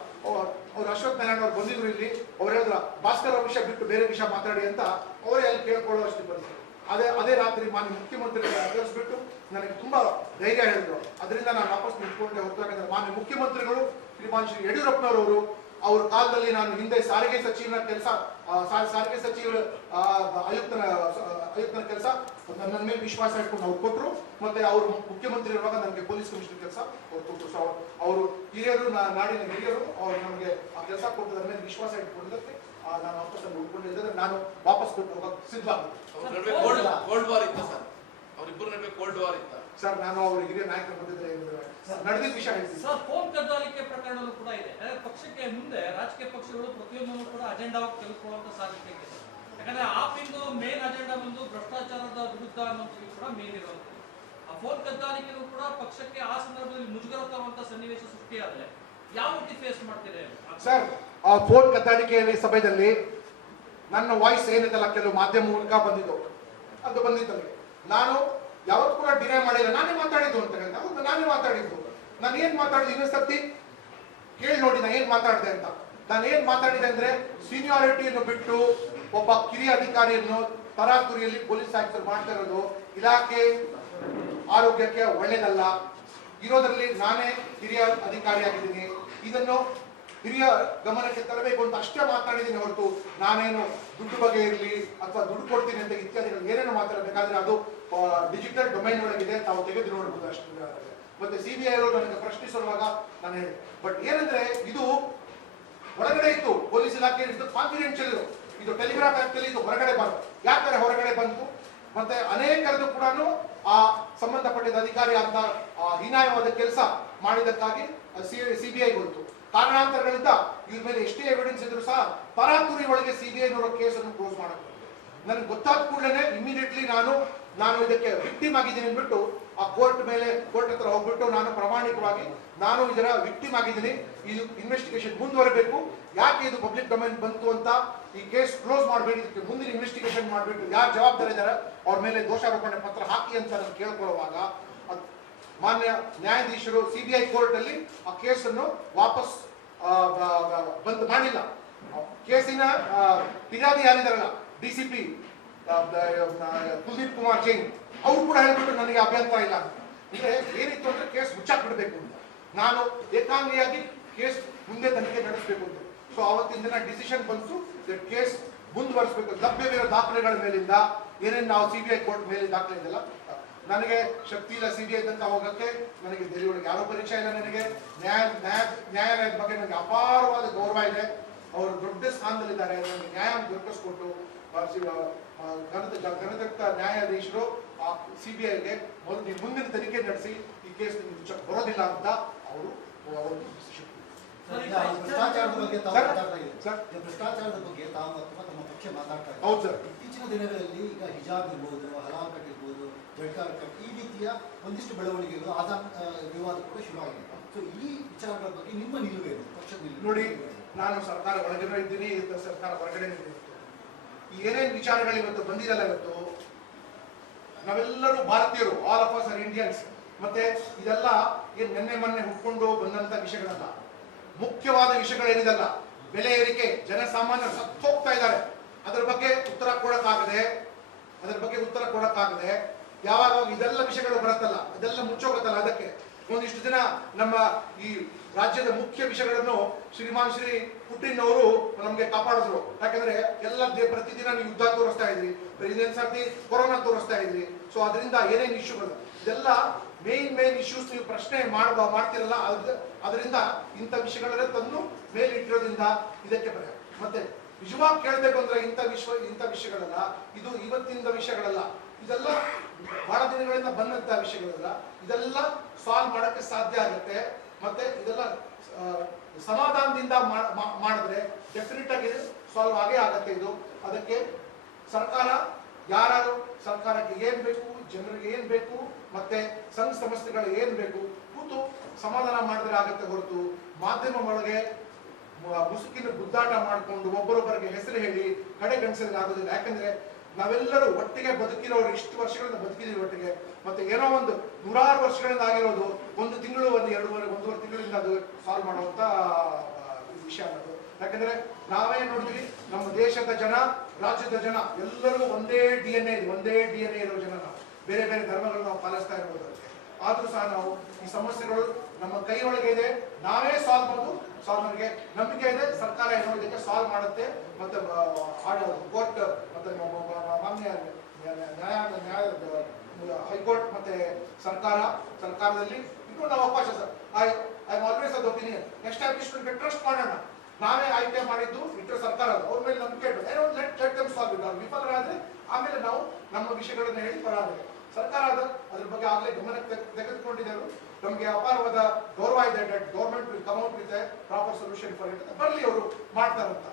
ಅವ್ರು ಅಶ್ವಥ್ ನಾರಾಯಣ ಅವ್ರು ಬಂದಿದ್ರು ಇಲ್ಲಿ, ಅವ್ರು ಹೇಳಿದ್ರ ಭಾಸ್ಕರ್ ರಾವ್ ವಿಷಯ ಬಿಟ್ಟು ಬೇರೆ ವಿಷಯ ಮಾತಾಡಿ ಅಂತ ಅವರೇ ಅಲ್ಲಿ ಕೇಳ್ಕೊಳ್ಳೋಷ್ಟು ಬಂದ್ರು. ಅದೇ ರಾತ್ರಿ ಮಾನ್ಯ ಮುಖ್ಯಮಂತ್ರಿಗಳ ಕರೆಸ್ಬಿಟ್ಟು ನನಗೆ ತುಂಬಾ ಧೈರ್ಯ ಹೇಳಿದ್ರು. ಅದರಿಂದ ನಾನು ವಾಪಸ್ ನಿಂತ್ಕೊಂಡೆ ಹೊರತಾಗ ಮಾನ್ಯ ಮುಖ್ಯಮಂತ್ರಿಗಳು ಶ್ರೀಮಾನ್ ಶ್ರೀ ಯಡಿಯೂರಪ್ಪನವರು ಅವ್ರ ಕಾಲದಲ್ಲಿ ನಾನು ಹಿಂದೆ ಸಾರಿಗೆ ಸಚಿವರ ಕೆಲಸ, ಸಾರಿಗೆ ಸಚಿವರ ಆಯುಕ್ತನ ಕೆಲಸ ನನ್ನ ಮೇಲೆ ವಿಶ್ವಾಸ ಇಟ್ಕೊಂಡು ಅವ್ರು ಕೊಟ್ಟರು. ಮತ್ತೆ ಅವರು ಮುಖ್ಯಮಂತ್ರಿ ಇರುವಾಗ ನನಗೆ ಪೊಲೀಸ್ ಕಮಿಷನರ್ ಕೆಲಸ ಅವ್ರು ಕೊಟ್ಟರು. ಸೊ ಅವರು ಹಿರಿಯರು, ನಾಡಿನ ಹಿರಿಯರು ಅವ್ರು ನಮಗೆ ಆ ಕೆಲಸ ಕೊಟ್ಟು ನನ್ನ ಮೇಲೆ ವಿಶ್ವಾಸ ಇಟ್ಕೊಂಡಿದ್ದಕ್ಕೆ ನಾನು ವಾಪಸ್ ಉಳ್ಕೊಂಡಿದ್ದರೆ ನಾನು ವಾಪಸ್ ಕೊಟ್ಟು ಹೋಗಕ್ಕೆ ಸಿದ್ಧವಾಗುತ್ತೆ. ಕೋಲ್ಡ್ ವಾರ್ ಇತ್ತ ಸರ್, ಅವರಿಬ್ಬರ ನಡುವೆ ಕೋಲ್ಡ್ ವಾರ್ ಇತ್ತ ಸರ್. ನಾನು ಅವ್ರ ಹಿರಿಯ ನಾಯಕರ ಬಂದಿದ್ರೆ ನಡೆದಿದ್ದ ವಿಷಯ ಹೇಳ್ತೀನಿ ಸರ್. ಫೋನ್ ಕದ್ದಾಲಿಕೆ ಪ್ರಕರಣಗಳು ಕೂಡ ಇದೆ. ಪಕ್ಷಕ್ಕೆ ಮುಂದೆ ರಾಜಕೀಯ ಪಕ್ಷಗಳು ಪ್ರತಿಯೊಂದನ್ನು ಕೂಡ ಅಜೆಂಡಾವಾಗಿ ತೆಗೆದುಕೊಳ್ಳುವಂತ ಸಾಧ್ಯತೆ ಇದೆ. ಯಾಕಂದ್ರೆ ಆಪಿಂದು ಮೇನ್ ಅಜೆಂಡಾ ಒಂದು ಭ್ರಷ್ಟಾಚಾರದ ವಿರುದ್ಧ ಅನ್ನೋದು ಕೂಡ ಮೇನ್ ಇರುವಂತದ್ದು. ಆ ಫೋನ್ ಕದ್ದಾಲಿಕೆನೂ ಕೂಡ ಪಕ್ಷಕ್ಕೆ ಆ ಸಂದರ್ಭದಲ್ಲಿ ಮುಜುಗರ ತರುವಂತ ಸನ್ನಿವೇಶ ಸೃಷ್ಟಿಯಾದ್ರೆ ಯಾವ ರೀತಿ ಫೇಸ್ ಮಾಡ್ತಿದೆ ಸರ್? ಆ ಫೋನ್ ಕದ್ದಾಲಿಕೆ ಸಮಯದಲ್ಲಿ ನನ್ನ ವಾಯ್ಸ್ ಏನಿದೆಲ್ಲ ಕೆಲವು ಮಾಧ್ಯಮ ಮೂಲಕ ಬಂದಿದ್ದು ನಾನು ಯಾವತ್ತು ಕೂಡ ಡಿನೈ ಮಾಡಿಲ್ಲ. ನಾನೇ ಮಾತಾಡಿದ್ದು ಅಂತ ಹೇಳಿದ, ಹೌದು ನಾನೇ ಮಾತಾಡಿದ್ದು. ನಾನು ಏನ್ ಮಾತಾಡಿದ್ದು ಇನ್ನೊಂದು ಸರ್ತಿ ಕೇಳಿ ನೋಡಿ ನಾನು ಏನ್ ಮಾತಾಡಿದೆ ಅಂತ. ನಾನು ಏನ್ ಮಾತಾಡಿದೆ ಅಂದ್ರೆ, ಸೀನಿಯಾರಿಟಿಯನ್ನು ಬಿಟ್ಟು ಒಬ್ಬ ಕಿರಿಯ ಅಧಿಕಾರಿಯನ್ನು ತರಾತುರಿಯಲ್ಲಿ ಪೊಲೀಸ್ ಆಫೀಸರ್ ಮಾಡ್ತಾ ಇರೋದು ಇಲಾಖೆ ಆರೋಗ್ಯಕ್ಕೆ ಒಳ್ಳೇದಲ್ಲ. ಇರೋದ್ರಲ್ಲಿ ನಾನೇ ಹಿರಿಯ ಅಧಿಕಾರಿಯಾಗಿದ್ದೀನಿ, ಇದನ್ನು ಹಿರಿಯ ಗಮನಕ್ಕೆ ತರಬೇಕು ಅಂತ ಅಷ್ಟೇ ಮಾತಾಡಿದ್ದೀನಿ ಹೊರತು ನಾನೇನು ದುಡ್ಡು ಬಗ್ಗೆ ಇರಲಿ ಅಥವಾ ದುಡ್ಡು ಕೊಡ್ತೀನಿ ಅಂತ ಇತ್ಯಾದಿಗಳು ಏನೇನು ಮಾತಾಡಬೇಕಾದ್ರೆ ಅದು ಡಿಜಿಟಲ್ ಡೊಮೈನ್ ಒಳಗಿದೆ, ತಾವು ತೆಗೆದು ನೋಡಬಹುದು ಅಷ್ಟು. ಮತ್ತೆ CBI ಅವರು ನನಗೆ ಪ್ರಶ್ನಿಸುವಾಗ ನಾನು ಹೇಳಿದೆ, ಬಟ್ ಏನಂದ್ರೆ ಇದು ಹೊರಗಡೆ ಇತ್ತು, ಪೊಲೀಸ್ ಇಲಾಖೆ ಇದು ಕಾನ್ಫಿಡೆನ್ಷಿಯಲ್, ಇದು ಟೆಲಿಗ್ರಾಫ್ ಆಕ್ಟಲ್ಲಿ ಇದು ಹೊರಗಡೆ ಬಂತು. ಯಾಕಂದ್ರೆ ಹೊರಗಡೆ ಬಂತು ಮತ್ತೆ ಅನೇಕರದು ಕೂಡ ಆ ಸಂಬಂಧಪಟ್ಟಿದ್ದ ಅಧಿಕಾರಿ ಅಂತ ಹೀನಾಯವಾದ ಕೆಲಸ ಮಾಡಿದ್ದಕ್ಕಾಗಿ CBI ಗೊತ್ತು. ಕಾರಣಾಂತರಗಳಿಂದ ಇವ್ರ ಮೇಲೆ ಎಷ್ಟೇ ಎವಿಡೆನ್ಸ್ ಇದ್ರು ಸಹ ತರಾತುರಿ ಒಳಗೆ ಸಿಬಿಐನವರ ಕೇಸನ್ನು ಕ್ಲೋಸ್ ಮಾಡಬೇಕು. ನನಗೆ ಗೊತ್ತಾದ ಕೂಡಲೇ ಇಮಿಡಿಯೇಟ್ಲಿ ನಾನು ಇದಕ್ಕೆ ವಿಕ್ಟಿಮ್ ಆಗಿದ್ದೀನಿ ಅಂದ್ಬಿಟ್ಟು ಆ ಕೋರ್ಟ್ ಹತ್ರ ಹೋಗ್ಬಿಟ್ಟು ನಾನು ಪ್ರಾಮಾಣಿಕವಾಗಿ ನಾನು ಇದರ ವಿಕ್ಟಿಮ್ ಆಗಿದ್ದೀನಿ, ಇದು ಇನ್ವೆಸ್ಟಿಗೇಷನ್ ಮುಂದುವರಬೇಕು, ಯಾಕೆ ಇದು ಪಬ್ಲಿಕ್ ಡೊಮೈನ್ ಬಂತು ಅಂತ ಈ ಕೇಸ್ ಕ್ಲೋಸ್ ಮಾಡಬೇಡಿ, ಇದಕ್ಕೆ ಮುಂದಿನ ಇನ್ವೆಸ್ಟಿಗೇಷನ್ ಮಾಡಬೇಕು, ಯಾರು ಜವಾಬ್ದಾರಿ ಇದ್ದಾರೆ ಅವ್ರ ಮೇಲೆ ದೋಷಾರೋಪಣೆ ಪತ್ರ ಹಾಕಿ ಅಂತ ನಾನು ಕೇಳ್ಕೊಳ್ಳುವಾಗ ಮಾನ್ಯ ನ್ಯಾಯಾಧೀಶರು ಸಿಬಿಐ ಕೋರ್ಟ್ ಅಲ್ಲಿ ಆ ಕೇಸನ್ನು ವಾಪಸ್ ಬಂದ್ ಮಾಡಿಲ್ಲ. ಕೇಸಿನ ಫಿರ್ಯಾದಿ ಯಾರಿದಾರಲ್ಲ ಡಿಸಿಪಿ ಕುಲ್ದೀಪ್ ಕುಮಾರ್ ಜೈನ್ ಅವ್ರು ಕೂಡ ಹೇಳ್ಬಿಟ್ಟು ನನಗೆ ಅಭ್ಯಂತರ ಇಲ್ಲ ಅಂದ್ರೆ ಏನಿತ್ತು ಅಂದ್ರೆ ಕೇಸ್ ಮುಚ್ಚಾಕ್ಬಿಡ್ಬೇಕು ಅಂತ, ನಾನು ಏಕಾಂಗಿಯಾಗಿ ಕೇಸ್ ಮುಂದೆ ತನಿಖೆ ನಡೆಸಬೇಕು ಅಂತ. ಸೊ ಅವತ್ತಿನ ದಿನ ಡಿಸಿಷನ್ ಬಂತು, ಕೇಸ್ ಮುಂದುವರಿಸಬೇಕು. ಲಭ್ಯವಿರೋ ದಾಖಲೆಗಳ ಮೇಲಿಂದ ಏನೇನು ನಾವು ಸಿಬಿಐ ಕೋರ್ಟ್ ಮೇಲೆ ದಾಖಲೆ ಇದೆಲ್ಲ ನನಗೆ ಶಕ್ತಿ ಇಲ್ಲ ಸಿಬಿಐ ತನಕ ಹೋಗಕ್ಕೆ. ನನಗೆ ದೆಹಲಿ ಒಳಗೆ ಯಾರೋ ಪರಿಚಯ ಇಲ್ಲ. ನನಗೆ ನ್ಯಾಯಾಲಯದ ಬಗ್ಗೆ ನನಗೆ ಅಪಾರವಾದ ಗೌರವ ಇದೆ. ಅವರು ದೊಡ್ಡ ಸ್ಥಾನದಲ್ಲಿದ್ದಾರೆ. ನನಗೆ ನ್ಯಾಯ ದೊರಕಿಸ್ಕೊಟ್ಟು ಘನದತ್ತ ನ್ಯಾಯಾಧೀಶರು ಸಿಬಿಐಗೆ ಮುಂದಿನ ತನಿಖೆ ನಡೆಸಿ ಈ ಕೇಸ್ ಬರೋದಿಲ್ಲ ಅಂತ ಅವರು ಭ್ರಷ್ಟಾಚಾರದ ಬಗ್ಗೆ ತಾವು ಮಾತಾಡ್ತಾ ಇದ್ದೀರಿ. ಸರ್ ಭ್ರಷ್ಟಾಚಾರದ ಬಗ್ಗೆ ತಾವು ಅಥವಾ ತಮ್ಮ ಪಕ್ಷ ಮಾತಾಡ್ತಾ ಇದ್ದಾರೆ. ಹೌದು ಸರ್. ಇತ್ತೀಚಿನ ದಿನಗಳಲ್ಲಿ ಈಗ ಹಿಜಾಬ್ ಇರ್ಬೋದು, ಹಲಾಲ್ ಕಟ್ ಇರ್ಬೋದು, ಜಡ್ಕಾರ್ ಕಟ್, ಈ ರೀತಿಯ ಒಂದಿಷ್ಟು ಬೆಳವಣಿಗೆಗಳು ಆದ ವಿವಾದ ಕೂಡ ಶುರುವಾಗಿದೆ. ಸೊ ಈ ವಿಚಾರಗಳ ಬಗ್ಗೆ ನಿಮ್ಮ ನಿಲುವೇನು, ಪಕ್ಷದ ನಿಲುವು? ನೋಡಿ, ನಾನು ಸರ್ಕಾರ ಒಳಗಡೆ ಇದ್ದೀನಿ, ಸರ್ಕಾರ ಹೊರಗಡೆ ಇದ್ದೀನಿ. ಏನೇನು ವಿಚಾರಗಳು ಇವತ್ತು ಬಂದಿರಲ್ಲ, ಇವತ್ತು ನಾವೆಲ್ಲರೂ ಭಾರತೀಯರು, all of us are Indians. ಮತ್ತೆ ಇದೆಲ್ಲ ಏನ್ ನಿನ್ನೆ ಮೊನ್ನೆ ಹುಟ್ಕೊಂಡು ಬಂದಂತ ವಿಷಯಗಳಲ್ಲ. ಮುಖ್ಯವಾದ ವಿಷಯಗಳೇನಿದಲ್ಲ, ಬೆಲೆ ಏರಿಕೆ, ಜನಸಾಮಾನ್ಯರು ಸತ್ತು ಹೋಗ್ತಾ ಇದ್ದಾರೆ, ಅದರ ಬಗ್ಗೆ ಉತ್ತರ ಕೊಡಕ್ಕಾಗದೆ ಯಾವಾಗ ಇದೆಲ್ಲ ವಿಷಯಗಳು ಬರುತ್ತಲ್ಲ, ಅದೆಲ್ಲ ಮುಚ್ಚೋಗುತ್ತಲ್ಲ, ಅದಕ್ಕೆ ಒಂದಿಷ್ಟು ದಿನ ನಮ್ಮ ಈ ರಾಜ್ಯದ ಮುಖ್ಯ ವಿಷಯಗಳನ್ನು ಶ್ರೀಮಾನ್ ಶ್ರೀ ಪುಟಿನ್ ಅವರು ನಮ್ಗೆ ಕಾಪಾಡಿದ್ರು. ಯಾಕಂದ್ರೆ ಎಲ್ಲ ಪ್ರತಿದಿನ ನೀವು ಯುದ್ಧ ತೋರಿಸ್ತಾ ಇದ್ರಿ, ಇನ್ನೊಂದ್ ಸರ್ತಿ ಕೊರೋನಾ ತೋರಿಸ್ತಾ ಇದ್ರಿ. ಸೊ ಅದರಿಂದ ಏನೇನು ಇಶ್ಯೂಗಳು ಇದೆಲ್ಲ ಮೇನ್ ಇಶ್ಯೂಸ್ ನೀವು ಪ್ರಶ್ನೆ ಮಾಡ್ತಿರಲ್ಲ, ಅದರಿಂದ ಇಂಥ ವಿಷಯಗಳೆಲ್ಲ ತಂದು ಮೇಲಿಟ್ಟಿರೋದ್ರಿಂದ ಇದಕ್ಕೆ ಬರ. ಮತ್ತೆ ನಿಜವಾಗಿ ಕೇಳಬೇಕು ಅಂದ್ರೆ ಇಂಥ ವಿಷಯಗಳಲ್ಲ, ಇದು ಇವತ್ತಿನ ವಿಷಯಗಳಲ್ಲ, ಇದೆಲ್ಲ ಬಹಳ ದಿನಗಳಿಂದ ಬಂದಂತ ವಿಷಯಗಳಲ್ಲ. ಇದೆಲ್ಲ ಸಾಲ್ವ್ ಮಾಡಕ್ಕೆ ಸಾಧ್ಯ ಆಗುತ್ತೆ. ಮತ್ತೆ ಇದೆಲ್ಲ ಸಮಾಧಾನದಿಂದ ಮಾಡಿದ್ರೆ ಡೆಫಿನೆಟ್ ಆಗಿ ಸಾಲ್ವ್ ಆಗೇ ಆಗತ್ತೆ ಇದು. ಅದಕ್ಕೆ ಸರ್ಕಾರಕ್ಕೆ ಏನ್ ಬೇಕು, ಜನರಿಗೆ ಏನ್ ಬೇಕು, ಮತ್ತೆ ಸಂಘ ಸಂಸ್ಥೆಗಳು ಏನ್ ಬೇಕು ಕೂತು ಸಮಾಧಾನ ಮಾಡಿದ್ರೆ ಆಗತ್ತೆ ಹೊರತು ಮಾಧ್ಯಮ ಒಳಗೆ ಮುಸುಕಿನ ಗುದ್ದಾಟ ಮಾಡಿಕೊಂಡು ಒಬ್ಬರೊಬ್ಬರಿಗೆ ಹೆಸರು ಹೇಳಿ ಕಡೆಗಣಿಸಿದ್ರೆ ಆಗೋದಿಲ್ಲ. ಯಾಕಂದ್ರೆ ನಾವೆಲ್ಲರೂ ಒಟ್ಟಿಗೆ ಬದುಕಿರೋರು, ಇಷ್ಟು ವರ್ಷಗಳಿಂದ ಬದುಕಿದೀವಿ ಒಟ್ಟಿಗೆ. ಮತ್ತೆ ಏನೋ ಒಂದು 100 ವರ್ಷಗಳಿಂದ ಆಗಿರೋದು ಒಂದು ತಿಂಗಳು, ಒಂದೂವರೆ ತಿಂಗಳಿಂದ ಅದು ಸಾಲ್ವ್ ಮಾಡುವಂತ ವಿಷಯ ಅನ್ನೋದು. ಯಾಕಂದ್ರೆ ನಾವೇ ನೋಡ್ತೀವಿ, ನಮ್ಮ ದೇಶದ ಜನ, ರಾಜ್ಯದ ಜನ ಎಲ್ಲರೂ ಒಂದೇ DNA ಇರೋ ಜನ. ನಾವು ಬೇರೆ ಬೇರೆ ಧರ್ಮಗಳು ನಾವು ಪಾಲಿಸ್ತಾ ಇರ್ಬೋದು. ಆದ್ರೂ ಸಹ ನಾವು ಈ ಸಮಸ್ಯೆಗಳು ನಮ್ಮ ಕೈ ಒಳಗೆ ಇದೆ, ನಾವೇ ಸಾಲ್ವ್ ಮಾಡೋದು. ನನಗೆ ನಂಬಿಕೆ ಇದೆ, ಸರ್ಕಾರ ಏನೋ ಇದಕ್ಕೆ ಸಾಲ್ವ್ ಮಾಡುತ್ತೆ. ಮತ್ತೆ ಕೋರ್ಟ್ ಮತ್ತೆ ಮಾನ್ಯ ಹೈಕೋರ್ಟ್ ಮತ್ತೆ ಸರ್ಕಾರದಲ್ಲಿ ಇನ್ನೂ ನಾವು ಅವಕಾಶ sir. I am always of opinion ಎಸ್ಟಾಬ್ಲಿಷ್ಮೆಂಟ್ಗೆ ಟ್ರಸ್ಟ್ ಮಾಡೋಣ. ನಾವೇ ಆಯ್ಕೆ ಮಾಡಿದ್ದು ಇಟ್ಟರೆ ಸರ್ಕಾರ, ಅವ್ರ ಮೇಲೆ ನಂಬಿಕೆ ಇಟ್ಟು ಲೆಟ್ ದೆಮ್ ಸಾಲ್ವ್ ಇಟ್. ಅವ್ರು ವಿಫಲರಾದ್ರೆ ಆಮೇಲೆ ನಾವು ನಮ್ಮ ವಿಷಯಗಳನ್ನ ಹೇಳಿ ಬರಾದ್ರೆ ಸರ್ಕಾರ ಅದ್ರ ಬಗ್ಗೆ ಆಗಲೇ ಗಮನಕ್ಕೆ ತೆಗೆದುಕೊಂಡಿದ್ದಾರೆ. ನಮಗೆ ಅಪಾರವಾದ ಗೌರವ ಇದೆ. Government will come out with A proper solution for it. ಬರಲಿ, ಅವರು ಮಾಡ್ತಾರಂತ.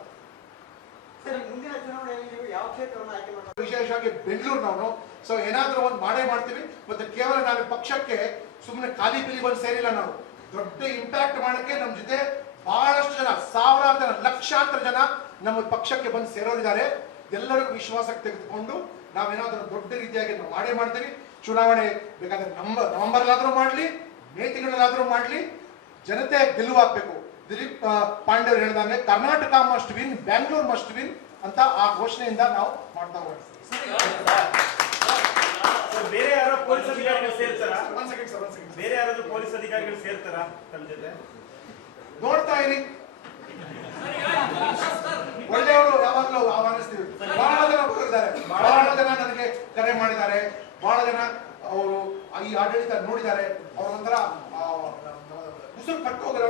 ಮುಂದಿನ ಚುನಾವಣೆಯಲ್ಲಿ ನೀವು ಯಾವ ಕ್ಷೇತ್ರವನ್ನು ಆಯ್ಕೆ ಮಾಡ್ತೀವಿ? ವಿಶೇಷವಾಗಿ ಬೆಂಗಳೂರು ನಾವು ಸೊ ಏನಾದ್ರೂ ಒಂದು ಮಾಡೇ ಮಾಡ್ತೀವಿ. ಮತ್ತೆ ಕೇವಲ ನಾವು ಪಕ್ಷಕ್ಕೆ ಸುಮ್ಮನೆ ಖಾಲಿ ಬಿಲಿ ಬಂದು ಸೇರಿಲ್ಲ. ನಾವು ದೊಡ್ಡ ಇಂಪ್ಯಾಕ್ಟ್ ಮಾಡಕ್ಕೆ ನಮ್ಮ ಜೊತೆ ಬಹಳಷ್ಟು ಜನ, ಸಾವಿರಾರು ಜನ, ಲಕ್ಷಾಂತರ ಜನ ನಮ್ಮ ಪಕ್ಷಕ್ಕೆ ಬಂದು ಸೇರೋರಿದ್ದಾರೆ. ಎಲ್ಲರಿಗೂ ವಿಶ್ವಾಸಕ್ಕೆ ತೆಗೆದುಕೊಂಡು ನಾವೇನಾದ್ರೂ ದೊಡ್ಡ ರೀತಿಯಾಗಿ ನಾವು ಮಾಡೇ ಮಾಡ್ತೀವಿ. ಚುನಾವಣೆ ಬೇಕಾದ್ರೆ ನವೆಂಬರ್ಲಾದ್ರೂ ಮಾಡ್ಲಿ, ಮೇ ತಿಂಗಳಲ್ಲಾದ್ರೂ ಮಾಡ್ಲಿ, ಜನತೆ ಗೆಲುವಾಗಬೇಕು. ದಿಲೀಪ್ ಪಾಂಡೆ ಹೇಳಿದಂಗೆ Karnataka must win, Bangalore must win ಅಂತ ಆ ಘೋಷಣೆಯಿಂದ ನಾವು ಮಾಡ್ತಾ ಹೋಗ್ತೀವಿ. ಬೇರೆ ಯಾರೋ ಪೊಲೀಸ್ ಅಧಿಕಾರಿಗಳು ಸೇರ್ತಾರಾ? ಒಂದ್ ಸೆಕೆಂಡ್ ಸರ್. ಬೇರೆ ಯಾರಾದ್ರೂ ಪೊಲೀಸ್ ಅಧಿಕಾರಿಗಳು ಸೇರ್ತಾರಾ ತಮ್ಮ ಜೊತೆ? ನೋಡ್ತಾ ಇರಿ, ಒಳ್ಳೆಯವರು ಯಾವಾಗಲೂ ಆಹ್ವಾನಿಸ್ತೀವಿ. ಬಹಳ ಜನ ಬಂದಿದ್ದಾರೆ, ಬಹಳ ಜನ ನನಗೆ ಕರೆ ಮಾಡಿದ್ದಾರೆ, ಬಹಳ ಜನ ಅವರು ಈ ಆಡಳಿತ ನೋಡಿದ್ದಾರೆ. ಅವ್ರೊಂಥರ ಉಸಿರು ಕಟ್ಟು ಹೋಗಿರೋ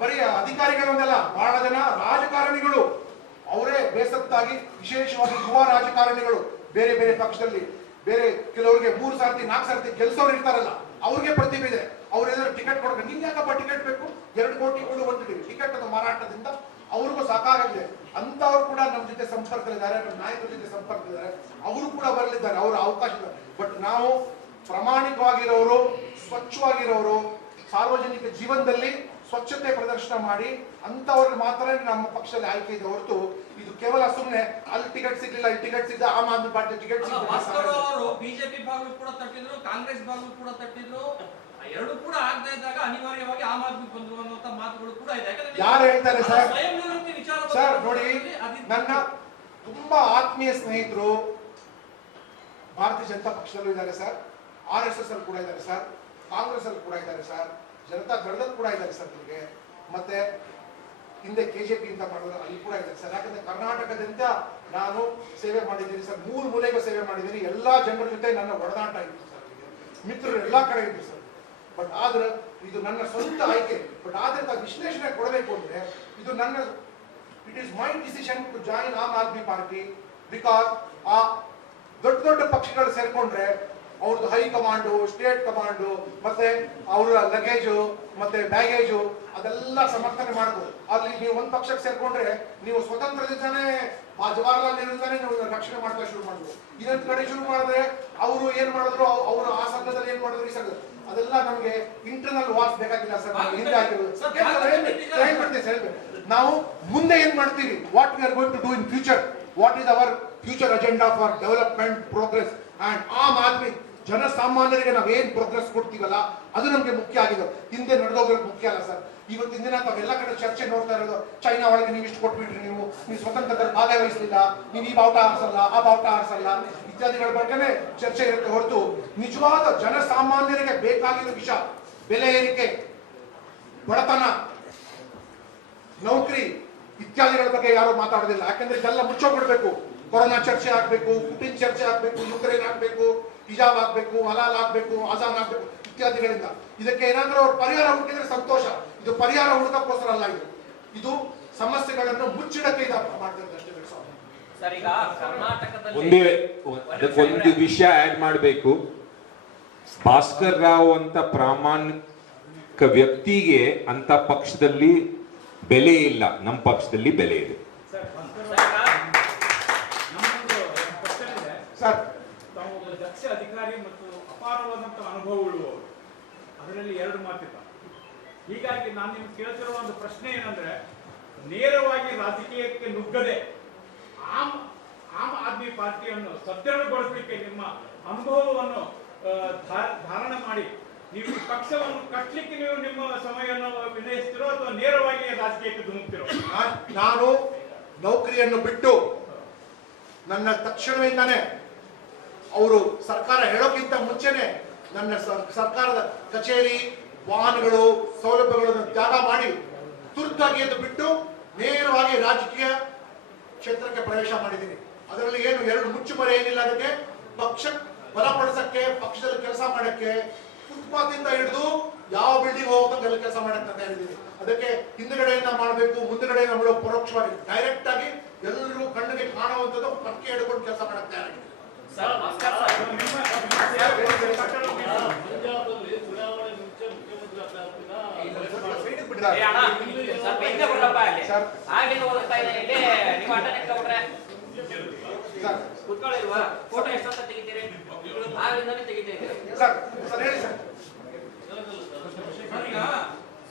ಬರೀ ಅಧಿಕಾರಿಗಳೊಂದಲ್ಲ, ಬಹಳ ಜನ ರಾಜಕಾರಣಿಗಳು ಅವರೇ ಬೇಸತ್ತಾಗಿ, ವಿಶೇಷವಾಗಿ ಯುವ ರಾಜಕಾರಣಿಗಳು ಬೇರೆ ಬೇರೆ ಪಕ್ಷದಲ್ಲಿ ಬೇರೆ ಕೆಲವರಿಗೆ 3 ಸಾರ್ತಿ 4 ಸಾರ್ತಿ ಗೆಲ್ಸೋರು ಇರ್ತಾರಲ್ಲ, ಅವ್ರಿಗೆ ಪ್ರತಿಭೆ ಇದೆ. ಅವ್ರು ಏನಾದ್ರು ಟಿಕೆಟ್ ಕೊಡಬೇಕು, ನಿಮ್ಗೆ ಯಾಕಪ್ಪ ಟಿಕೆಟ್ ಬೇಕು, 2 ಕೋಟಿಗಳು ಒಂದು ಟಿಕೆಟ್ ಮಾರಾಟದಿಂದ ಅವ್ರಿಗೂ ಸಾಕಾಗಿದೆ. ಅಂತವ್ರು ಕೂಡ ನಮ್ಮ ಜೊತೆ ಸಂಪರ್ಕದಲ್ಲಿದ್ದಾರೆ, ನಮ್ಮ ನಾಯಕರ ಜೊತೆ ಸಂಪರ್ಕದಲ್ಲಿದ್ದಾರೆ, ಅವರು ಕೂಡ ಬರಲಿದ್ದಾರೆ, ಅವರ ಅವಕಾಶ ಇದೆ. ಬಟ್ ನಾವು ಪ್ರಾಮಾಣಿಕವಾಗಿರೋರು, ಸ್ವಚ್ಛವಾಗಿರೋರು, ಸಾರ್ವಜನಿಕ ಜೀವನದಲ್ಲಿ ಸ್ವಚ್ಛತೆ ಪ್ರದರ್ಶನ ಮಾಡಿ ಅಂತವ್ರಿಗೆ ಮಾತ್ರ ನಮ್ಮ ಪಕ್ಷದಲ್ಲಿ ಆಯ್ಕೆ ಇದೆ ಹೊರತು ಇದು ಕೇವಲ ಸುಮ್ಮನೆ ಅಲ್ಲಿ ಟಿಕೆಟ್ ಸಿಗ್ಲಿಲ್ಲ, ಈ ಟಿಕೆಟ್ ಸಿಗ್ದ, ಆಮ್ ಆದ್ಮಿ ಪಾರ್ಟಿ ಟಿಕೆಟ್ ಭಾಸ್ಕರ್ ಅವರು ಬಿಜೆಪಿ ಭಾಗಕ್ಕೂ ಕೂಡ ತಟ್ಟಿದ್ರು, ಕಾಂಗ್ರೆಸ್ ಭಾಗಕ್ಕೂ ಕೂಡ ತಟ್ಟಿದ್ರು. ಎರಡು ಕೂಡ ಆಗದೆ ಇದ್ದಾಗ ಅನಿವಾರ್ಯವಾಗಿ ಆಮ್ ಆದ್ಮಿ ಬಂದ್ರು ಅನ್ನುವಂತ ಮಾತುಗಳು ಕೂಡ ಇದೆ. ಯಾರು ಹೇಳ್ತಾರೆ ಸರ್? ಸ್ವಯಂ ನಿವೃತ್ತಿ ವಿಚಾರ ಸರ್ ನೋಡಿ, ನನ್ನ ತುಂಬಾ ಆತ್ಮೀಯ ಸ್ನೇಹಿತರು ಭಾರತೀಯ ಜನತಾ ಪಕ್ಷದಲ್ಲೂ ಇದ್ದಾರೆ ಸರ್, RSS ಅಲ್ಲಿ ಕೂಡ ಇದ್ದಾರೆ ಸರ್, ಕಾಂಗ್ರೆಸ್ ಅಲ್ಲಿ ಕೂಡ ಇದ್ದಾರೆ ಸರ್, ಜನತಾ ದಳದಲ್ಲಿ ಕೂಡ ಇದ್ದಾರೆ ಸರ್, ನಿಮಗೆ ಮತ್ತೆ ಹಿಂದೆ KJP ಅಂತ ಮಾಡಿದ್ರು ಅಲ್ಲಿ ಕೂಡ ಇದ್ದಾರೆ ಸರ್. ಯಾಕಂದ್ರೆ ಕರ್ನಾಟಕದಿಂದ ನಾನು ಸೇವೆ ಮಾಡಿದ್ದೀನಿ ಸರ್, 3 ಮೂಲೆಗೂ ಸೇವೆ ಮಾಡಿದ್ದೀನಿ. ಎಲ್ಲಾ ಜನರ ಜೊತೆ ನನ್ನ ಒಡನಾಟ ಇತ್ತು ಸರ್, ಮಿತ್ರರು ಎಲ್ಲಾ ಕಡೆ ಇತ್ತು ಸರ್. ಬಟ್ ಆದ್ರೆ ಇದು ನನ್ನ ಸ್ವಂತ ಆಯ್ಕೆ. ಬಟ್ ಆದ್ರೆ ವಿಶ್ಲೇಷಣೆ ಕೊಡಬೇಕು ಅಂದ್ರೆ ಇದು ನನ್ನ, it is my decision to join Aam Aadmi Party. Because ಆ ದೊಡ್ಡ ದೊಡ್ಡ ಪಕ್ಷಗಳು ಸೇರ್ಕೊಂಡ್ರೆ ಅವ್ರದ್ದು ಹೈಕಮಾಂಡು, ಸ್ಟೇಟ್ ಕಮಾಂಡು, ಮತ್ತೆ ಅವರ ಲಗೇಜು ಮತ್ತೆ ಬ್ಯಾಗೇಜು ಅದೆಲ್ಲ ಸಮರ್ಥನೆ ಮಾಡಬಹುದು. ಅಲ್ಲಿ ನೀವು ಒಂದ್ ಪಕ್ಷಕ್ಕೆ ಸೇರ್ಕೊಂಡ್ರೆ ನೀವು ಸ್ವತಂತ್ರದಿಂದಾನೇ ಜವಾಹರ್ಲಾಲ್ ನೆಹರುದಾನೆ ನೀವು ರಕ್ಷಣೆ ಮಾಡ್ತಾ ಶುರು ಮಾಡಿದ್ರು. ಇನ್ನೊಂದ್ ಕಡೆ ಶುರು ಮಾಡಿದ್ರೆ ಅವರು ಏನ್ ಮಾಡಿದ್ರು, ಅವರು ಆ ಸಂಘದಲ್ಲಿ ಏನ್ ಮಾಡಿದ್ರು, ಈ ಸಂಘ ಅದೆಲ್ಲ ನಮಗೆ ಇಂಟರ್ನಲ್ ವಾರ್ಸ್ ಬೇಕಾಗಿಲ್ಲ ಸರ್. ಹಿಂದೆ ಆಗಿರೋದು ನಾವು ಮುಂದೆ ಏನ್ ಮಾಡ್ತೀವಿ, what we are going to do in future, what is our future agenda for development, progress and Aam Aadmi ಜನಸಾಮಾನ್ಯರಿಗೆ ನಾವು ಏನ್ ಪ್ರೋಗ್ರೆಸ್ ಕೊಡ್ತೀವಲ್ಲ ಅದು ನಮ್ಗೆ ಮುಖ್ಯ ಆಗಿದೆ. ಹಿಂದೆ ನಡೆದೋಗಿರೋದು ಮುಖ್ಯ ಅಲ್ಲ ಸರ್. ಇವತ್ತಿನ ದಿನ ತಾವೆಲ್ಲ ಕಡೆ ಚರ್ಚೆ ನೋಡ್ತಾ ಇರೋದು, ಚೈನಾ ಒಳಗೆ ನೀವು ಇಷ್ಟು ಕೊಟ್ಬಿಟ್ರಿ, ನೀವು ಸ್ವತಂತ್ರದಲ್ಲಿ ಭಾಗವಹಿಸಲಿಲ್ಲ, ನೀವು ಈ ಬಾವುಟ ಆರಿಸಲ್ಲ, ಆ ಬಾವುಟ ಆರಿಸಲ್ಲ ಇತ್ಯಾದಿಗಳ ಬಗ್ಗೆನೇ ಚರ್ಚೆ ಇರುತ್ತೆ ಹೊರತು ನಿಜವಾದ ಜನಸಾಮಾನ್ಯರಿಗೆ ಬೇಕಾಗಿರೋ ವಿಷಯ, ಬೆಲೆ ಏರಿಕೆ, ಬಡತನ, ನೌಕರಿ ಇತ್ಯಾದಿಗಳ ಬಗ್ಗೆ ಯಾರು ಮಾತಾಡೋದಿಲ್ಲ. ಯಾಕಂದ್ರೆ ಇದೆಲ್ಲ ಮುಚ್ಚೋಗ್ಬಿಡ್ಬೇಕು. ಕೊರೋನಾ ಚರ್ಚೆ ಆಗ್ಬೇಕು, ಪುಟಿನ್ ಚರ್ಚೆ ಆಗ್ಬೇಕು, ಯುಕ್ರೇನ್ ಆಗ್ಬೇಕು, ಹಿಜಾಬ್ ಆಗ್ಬೇಕು, ಹಲಾಲ್ ಆಗ್ಬೇಕು, ಅಜಾನ್ ಆಗ್ಬೇಕು ಇತ್ಯಾದಿಗಳಿಂದ ಇದಕ್ಕೆ ಏನಾದ್ರೂ ಅವ್ರು ಪರಿಹಾರ ಹುಡುಕಿದ್ರೆ ಸಂತೋಷ. ಇದು ಪರಿಹಾರ ಹುಡುಕಕ್ಕೋಸ್ಕರ ಅಲ್ಲ, ಇದು ಸಮಸ್ಯೆಗಳನ್ನು ಮುಚ್ಚಿಡಕ್ಕೆ ಮಾಡ್ತಾರೆ ಅಷ್ಟೇ. ಸರ್, ಈಗ ಕರ್ನಾಟಕದಲ್ಲಿ ಒಂದು ವಿಷಯ ಆಡ್ ಮಾಡಬೇಕು. ಭಾಸ್ಕರ್ ರಾವ್ ಅಂತ ಪ್ರಾಮಾಣಿಕ ವ್ಯಕ್ತಿಗೆ ಅಂತ ಪಕ್ಷದಲ್ಲಿ ಬೆಲೆ ಇಲ್ಲ, ನಮ್ಮ ಪಕ್ಷದಲ್ಲಿ ಬೆಲೆ ಇದೆ. ಸರ್, ತಾವು ಒಬ್ಬ ದಕ್ಷ ಅಧಿಕಾರಿ ಮತ್ತು ಅಪಾರವಾದಂಥ ಅನುಭವ ಉಳ್ಳುವವರು, ಅದರಲ್ಲಿ 2 ಮಾತಿಲ್ಲ. ಹೀಗಾಗಿ ನಾನು ನಿಮ್ಗೆ ಕೇಳ್ತಿರುವ ಒಂದು ಪ್ರಶ್ನೆ ಏನಂದ್ರೆ, ನೇರವಾಗಿ ರಾಜಕೀಯಕ್ಕೆ ನುಗ್ಗದೆ ಆಮ್ ಆದ್ಮಿ ಪಾರ್ಟಿಯನ್ನು ಸದೃಢಗೊಳಿಸಲಿಕ್ಕೆ ನಿಮ್ಮ ಅನುಭವವನ್ನು ಧಾರಣ ಮಾಡಿ ನೀವು ಈ ಪಕ್ಷವನ್ನು ಕಟ್ಟಲಿಕ್ಕೆ ನೀವು ನಿಮ್ಮ ಸಮಯವನ್ನು ವಿನಯಿಸ್ತಿರೋ ಅಥವಾ ನೇರವಾಗಿ ರಾಜಕೀಯಕ್ಕೆ ಧುಮುಕ್ತಿರೋ? ನಾನು ನೌಕರಿಯನ್ನು ಬಿಟ್ಟು ನನ್ನ ತಕ್ಷಣದಿಂದಾನೆ ಅವರು ಸರ್ಕಾರ ಹೇಳೋಕ್ಕಿಂತ ಮುಂಚೆನೆ ನನ್ನ ಸರ್ಕಾರದ ಕಚೇರಿ, ವಾಹನಗಳು, ಸೌಲಭ್ಯಗಳನ್ನು ತ್ಯಾಗ ಮಾಡಿ ತುರ್ತಾಗಿ ಎದ್ದು ಬಿಟ್ಟು ನೇರವಾಗಿ ರಾಜಕೀಯ ಕ್ಷೇತ್ರಕ್ಕೆ ಪ್ರವೇಶ ಮಾಡಿದ್ದೀನಿ. ಅದರಲ್ಲಿ ಏನು 2 ಮುಚ್ಚುಮರೆ ಏನಿಲ್ಲ. ಅದಕ್ಕೆ ಪಕ್ಷ ಬಲಪಡಿಸಕ್ಕೆ, ಪಕ್ಷದಲ್ಲಿ ಕೆಲಸ ಮಾಡಕ್ಕೆ, ಫುಟ್ಪಾತ್ ಇಂದ ಹಿಡಿದು ಯಾವ ಬಿಲ್ಡಿಂಗ್ ಹೋಗೋದಕ್ಕೆ ಎಲ್ಲ ಕೆಲಸ ಮಾಡಕ್ಕೆ ಅಂತ ಹೇಳಿದ್ದೀನಿ. ಅದಕ್ಕೆ ಹಿಂದುಗಡೆಯಿಂದ ಮಾಡಬೇಕು, ಮುಂದುಗಡೆಯಿಂದ ಮಾಡೋ ಪರೋಕ್ಷವಾಗಿ, ಡೈರೆಕ್ಟ್ ಆಗಿ ಎಲ್ಲರೂ ಕಣ್ಣಿಗೆ ಕಾಣುವಂಥದ್ದು ಪಕ್ಕೆ ಹಿಡ್ಕೊಂಡು ಕೆಲಸ ಮಾಡಕ್ಕೆ ತಯಾರಾಗಿದೆ. ಪಂಜಾಬಲ್ಲಿ ಚುನಾವಣೆ ಮುಂಚೆ ಮುಖ್ಯಮಂತ್ರಿ ಕುತ್ಕೊಳ್ಳಿಲ್ವಾ? ಫೋಟೋ ಎಷ್ಟೊತ್ತ ತೆಗಿತೀರಿ? ಆಗ್ಲಿಂದಾನೆ ತೆಗಿತೀರಿ ಸರ್. ಹೇಳಿ ಸರ್.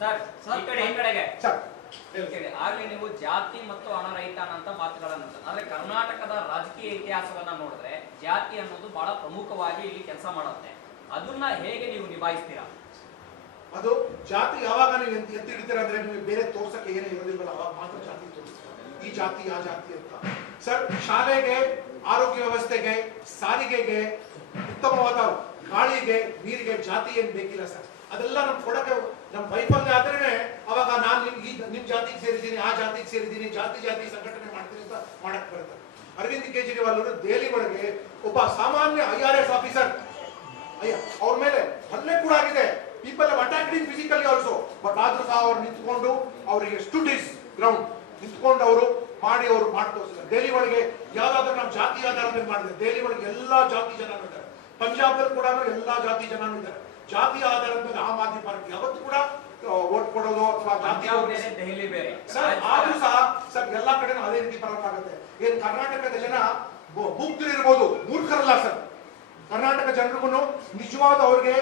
ಸರ್, ಈ ಕಡೆಗೆ ಸರ್ ಆಗ್ಲೇ ನೀವು ಜಾತಿ ಮತ್ತು ಹಣರಹಿತ ಅಂತ ಮಾತುಗಳನ್ನು, ಅಂದ್ರೆ ಕರ್ನಾಟಕದ ರಾಜಕೀಯ ಇತಿಹಾಸವನ್ನ ನೋಡಿದ್ರೆ ಜಾತಿ ಅನ್ನೋದು ಬಹಳ ಪ್ರಮುಖವಾಗಿ ಇಲ್ಲಿ ಕೆಲಸ ಮಾಡುತ್ತೆ. ಅದನ್ನ ಹೇಗೆ ನೀವು ನಿಭಾಯಿಸ್ತೀರಾ? ಅದು ಜಾತಿ ಯಾವಾಗ ನೀವು ಎತ್ತಿ ಹಿಡಿತೀರ ಅಂದ್ರೆ ನಿಮಗೆ ಬೇರೆ ತೋರ್ಸಕ್ಕೆ ಏನೇ ಇರೋದಿಲ್ವಲ್ಲ, ಅವಾಗ ಮಾತ್ರ ಜಾತಿ ತೋರಿಸ್ತಾರೆ. ಈ ಜಾತಿ ಆ ಜಾತಿ ಅಂತ. ಸರ್, ಶಾಲೆಗೆ, ಆರೋಗ್ಯ ವ್ಯವಸ್ಥೆಗೆ, ಸಾರಿಗೆಗೆ, ಉತ್ತಮವಾದ ಗಾಳಿಗೆ, ನೀರಿಗೆ ಜಾತಿ ಏನ್ ಬೇಕಿಲ್ಲ ಸರ್. ಅದೆಲ್ಲ ನಮ್ ಕೊಡಕ್ಕೆ ನಮ್ ವೈಫಲ್ಯ ಆದ್ರೆ ಅವಾಗ ನಾನು ನಿಮ್ ಜಾತಿಗೆ ಸೇರಿದ್ದೀನಿ, ಆ ಜಾತಿಗೆ ಸೇರಿದ್ದೀನಿ, ಜಾತಿ ಸಂಘಟನೆ ಮಾಡ್ತೀನಿ ಅಂತ ಮಾಡಕ್ ಬರುತ್ತೆ. ಅರವಿಂದ್ ಕೇಜ್ರಿವಾಲ್ ಅವರು ದೆಹಲಿ ಒಳಗೆ ಒಬ್ಬ ಸಾಮಾನ್ಯ IRS ಆಫೀಸರ್, ಅವ್ರ ಮೇಲೆ ಹಲ್ಲೆ ಕೂಡ ಆಗಿದೆ. People have attacked him physically also. But ಆದ್ರೂ ಸಹ ಅವ್ರು ನಿಂತ್ಕೊಂಡು ಅವರಿಗೆ ಸ್ಟುಡ್ ಹಿಸ್ ಗ್ರೌಂಡ್ ನಿಂತ್ಕೊಂಡು ಅವರು ಮಾಡಿ ಅವ್ರು ಮಾಡ್ತೋರ್ಸಿದ್ದಾರೆ. ದೆಹಲಿ ಒಳಗೆ ಯಾವ್ದಾದ್ರು ನಾವು ಜಾತಿ ಆಧಾರದ ಮೇಲೆ ಮಾಡಿದ್ರೆ ದೆಹಲಿ ಒಳಗೆ ಎಲ್ಲಾ ಜಾತಿ ಜನ ಇದ್ದಾರೆ. ಪಂಜಾಬ್ದಲ್ಲಿ ಕೂಡ ಎಲ್ಲಾ ಜಾತಿ ಜನ ಇದ್ದಾರೆ. ಜಾತಿ ಆಧಾರದ ಮೇಲೆ ಆಮ್ ಆದ್ಮಿ ಪಾರ್ಟಿ ಯಾವತ್ತು ಕೂಡ ಓಟ್ ಕೊಡೋದು ಅಥವಾ ಜಾತಿ ಪಂಜಾಬ್ ಬೇರೆ ದೆಹಲಿ ಬೇರೆ. ಸರ್ ಆದ್ರೂ ಸಹ ಸರ್ ಎಲ್ಲಾ ಕಡೆನೂ ಅದೇ ರೀತಿ ಬರೋಕ್ಕಾಗತ್ತೆ. ಏನ್ ಕರ್ನಾಟಕದ ಜನ ಮುಗ್ಧರಿರ್ಬೋದು, ಮೂರ್ಖರಲ್ಲ ಸರ್. ಕರ್ನಾಟಕ ಜನರಿಗೂ ನಿಜವಾದ ಅವ್ರಿಗೆ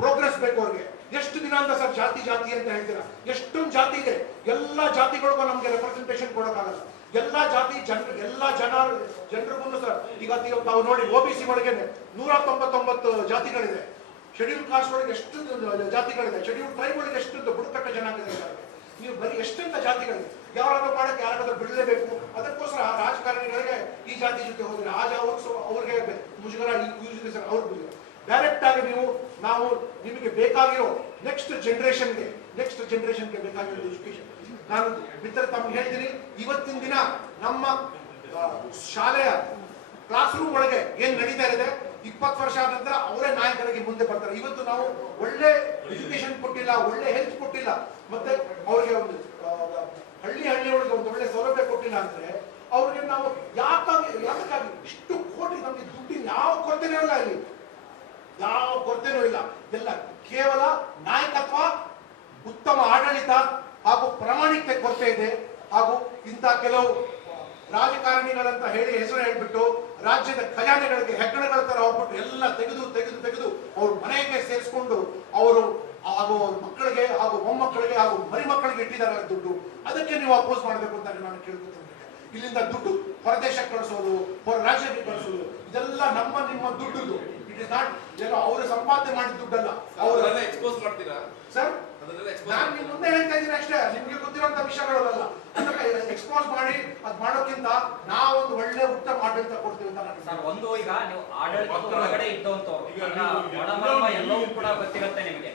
ಪ್ರೋಗ್ರೆಸ್ ಬೇಕು. ಅವ್ರಿಗೆ ಎಷ್ಟು ದಿನ ಅಂತ ಸರ್ ಜಾತಿ ಜಾತಿ ಅಂತ ಹೇಳ್ತೀರಾ? ಎಷ್ಟೊಂದು ಜಾತಿ ಇದೆ. ಎಲ್ಲಾ ಜಾತಿಗಳಿಗೂ ನಮ್ಗೆ ರೆಪ್ರೆಸೆಂಟೇಷನ್ ಕೊಡೋಕ್ಕಾಗಲ್ಲ. ಎಲ್ಲಾ ಜಾತಿ ಜನರಿಗೂ ಸರ್ ಈಗ ತಾವು ನೋಡಿ OBC ಒಳಗೆ 199 ಜಾತಿಗಳಿದೆ. ಶೆಡ್ಯೂಲ್ ಕಾಸ್ಟ್ ಒಳಗೆ ಎಷ್ಟು ಜಾತಿಗಳಿದೆ. ಶೆಡ್ಯೂಲ್ ಟ್ರೈಬ್ ಒಳಗೆ ಎಷ್ಟು ಬುಡಕಟ್ಟ ಜನಾಂಗ ಇದೆ. ನೀವು ಬರೀ ಎಷ್ಟೆಂತ ಜಾತಿಗಳಿದೆ. ಯಾರಾದ್ರೂ ಮಾಡಕ್ಕೆ ಯಾರಾದ್ರೂ ಬಿಡಲೇಬೇಕು. ಅದಕ್ಕೋಸ್ಕರ ರಾಜಕಾರಣಿಗಳಿಗೆ ಈ ಜಾತಿ ಜೊತೆ ಹೋದ್ರೆ ಅವ್ರಿಗೆ ಮುಜುಗರ, ಸರ್ ಅವ್ರಿಗೆ ಮುಜುಗರ. ಡೈರೆಕ್ಟ್ ಆಗಿ ನಾವು ನಿಮಗೆ ಬೇಕಾಗಿರೋ ನೆಕ್ಸ್ಟ್ ಜನರೇಷನ್ಗೆ ಬೇಕಾಗಿರೋ ಎಜುಕೇಶನ್. ನಾನು ಮಿತ್ರ ತಮ್ಗೆ ಹೇಳ್ತೀನಿ, ಇವತ್ತಿನ ದಿನ ನಮ್ಮ ಶಾಲೆಯ ಕ್ಲಾಸ್ ರೂಮ್ ಒಳಗೆ ಏನ್ ನಡೀತಾ ಇದೆ, 20 ವರ್ಷ ಆದ ನಂತರ ಅವರೇ ನಾಯಕರಾಗಿ ಮುಂದೆ ಬರ್ತಾರೆ. ಇವತ್ತು ನಾವು ಒಳ್ಳೆ ಎಜುಕೇಶನ್ ಕೊಟ್ಟಿಲ್ಲ, ಒಳ್ಳೆ ಹೆಲ್ತ್ ಕೊಟ್ಟಿಲ್ಲ, ಮತ್ತೆ ಅವ್ರಿಗೆ ಒಂದು ಹಳ್ಳಿ ಒಳಗೆ ಒಂದು ಒಳ್ಳೆ ಸೌಲಭ್ಯ ಕೊಟ್ಟಿಲ್ಲ ಅಂದ್ರೆ ಅವ್ರಿಗೆ ನಾವು ಯಾಕಾಗಿ ಇಷ್ಟು ಕೋಟಿ ನಮ್ಗೆ ದುಡ್ಡಿನ ಯಾವ ಕೊರತೆನೂ ಇಲ್ಲ. ಇಲ್ಲಿ ಯಾವ ಕೊರತೆನೂ ಇಲ್ಲ. ಎಲ್ಲ ಕೇವಲ ನಾಯಕತ್ವ, ಉತ್ತಮ ಆಡಳಿತ ಹಾಗೂ ಪ್ರಾಮಾಣಿಕತೆ ಕೊರತೆ ಇದೆ. ಹಾಗೂ ಇಂಥ ಕೆಲವು ರಾಜಕಾರಣಿಗಳಂತ ಹೆಸರು ಹೇಳ್ಬಿಟ್ಟು ರಾಜ್ಯದ ಖಜಾನೆಗಳಿಗೆ ಹೆಗ್ಗಣಗಳ ತರ ಹೋಗ್ಬಿಟ್ಟು ಎಲ್ಲ ತೆಗೆದು ಅವ್ರ ಮನೆಗೆ ಸೇರಿಸ್ಕೊಂಡು ಅವರು ಹಾಗೂ ಅವ್ರ ಮಕ್ಕಳಿಗೆ ಹಾಗೂ ಮೊಮ್ಮಕ್ಕಳಿಗೆ ಹಾಗೂ ಮರಿ ಮಕ್ಕಳಿಗೆ ಇಟ್ಟಿದ್ದಾರೆ ದುಡ್ಡು. ಅದಕ್ಕೆ ನೀವು ಅಪೋಸ್ ಮಾಡಬೇಕು ಅಂತ ನಾನು ಕೇಳ್ಕೊತೀನಿ. ಇಲ್ಲಿಂದ ದುಡ್ಡು ಹೊರದೇಶಕ್ಕೆ ಕಳಿಸೋದು, ಹೊರ ರಾಜ್ಯಕ್ಕೆ ಕಳಿಸೋದು, ಇದೆಲ್ಲ ನಿಮ್ಮ ದುಡ್ಡು. ಇಟ್ ಇಸ್ ನಾಟ್ ಏನೋ ಅವರು ಸಂಪಾದನೆ ಮಾಡಿದ ದುಡ್ಡಲ್ಲ. ಅವರೆಲ್ಲ ಎಕ್ಸ್ಪೋಸ್ ಮಾಡ್ತೀರಾ ಸರ್? ನಾನು ನಿಮ್ ಮುಂದೆ ಹೇಳ್ತಾ ಇದ್ದೀನಿ ಅಷ್ಟೇ, ನಿಮ್ಗೆ ಗೊತ್ತಿರೋಂತ ವಿಷಯಗಳಲ್ಲ. ಎಕ್ಸ್ಪೋಸ್ ಮಾಡಿ ಅದ್ ಮಾಡೋಕ್ಕಿಂತ ನಾವೊಂದು ಒಳ್ಳೆ ಉತ್ತಮ ಆಡಳಿತ ಕೊಡ್ತೀವಿ ಅಂತ ನಾನು. ಸರ್, ಒಂದು ಈಗ ನೀವು ಆಡಳಿತದ ಒಳಗಡೆ ಇದ್ದಂತವ್ರು ಒಳಮರ್ಮ ಎಲ್ಲವೂ ಕೂಡ ಗೊತ್ತಿರುತ್ತೆ ನಿಮಗೆ.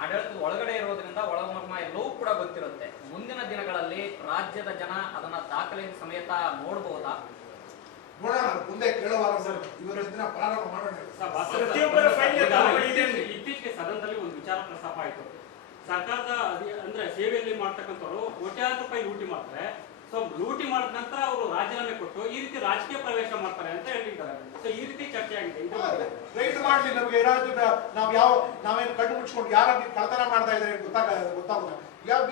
ಆಡಳಿತದ ಒಳಗಡೆ ಇರೋದ್ರಿಂದ ಒಳಮರ್ಮ ಎಲ್ಲವೂ ಕೂಡ ಗೊತ್ತಿರುತ್ತೆ. ಮುಂದಿನ ದಿನಗಳಲ್ಲಿ ರಾಜ್ಯದ ಜನ ಅದನ್ನ ದಾಖಲೆಯ ಸಮೇತ ನೋಡಬಹುದಾ? ನೋಡೋಣ, ಮುಂದೆ ಕೇಳುವಾಗ ಸರ್. ಇವತ್ತಿನ ದಿನ ಪ್ರಾರಂಭ ಮಾಡೋಣ. ಇತ್ತೀಚೆಗೆ ಸದನದಲ್ಲಿ ಒಂದು ವಿಚಾರ ಪ್ರಸ್ತಾಪ ಆಯಿತು. ಸರ್ಕಾರದ ಅಂದ್ರೆ ಸೇವೆಯಲ್ಲಿ ಮಾಡ್ತಕ್ಕಂಥವ್ರು ಕೋಟ್ಯಾಂತರ ರೂಪಾಯಿ ಲೂಟಿ ಮಾಡ್ತಾರೆ. ಸೊ ಲೂಟಿ ಮಾಡಿದ ನಂತರ ಅವರು ರಾಜೀನಾಮೆ ಕೊಟ್ಟು ಈ ರೀತಿ ರಾಜಕೀಯ ಪ್ರವೇಶ ಮಾಡ್ತಾರೆ ಅಂತ ಹೇಳಿದ್ದಾರೆ. ಸೊ ಈ ರೀತಿ ಚರ್ಚೆ ಆಗಿದೆ. ರೈಟ್ ಮಾಡ್ಲಿ, ನಮ್ಗೆ ನಾವೇನು ಕಣ್ಣು ಮುಚ್ಕೊಂಡು ಯಾರಾಗಿ ಕಳ್ತನ ಮಾಡ್ತಾ ಇದ್ದಾರೆ ಗೊತ್ತಾಗೋದು.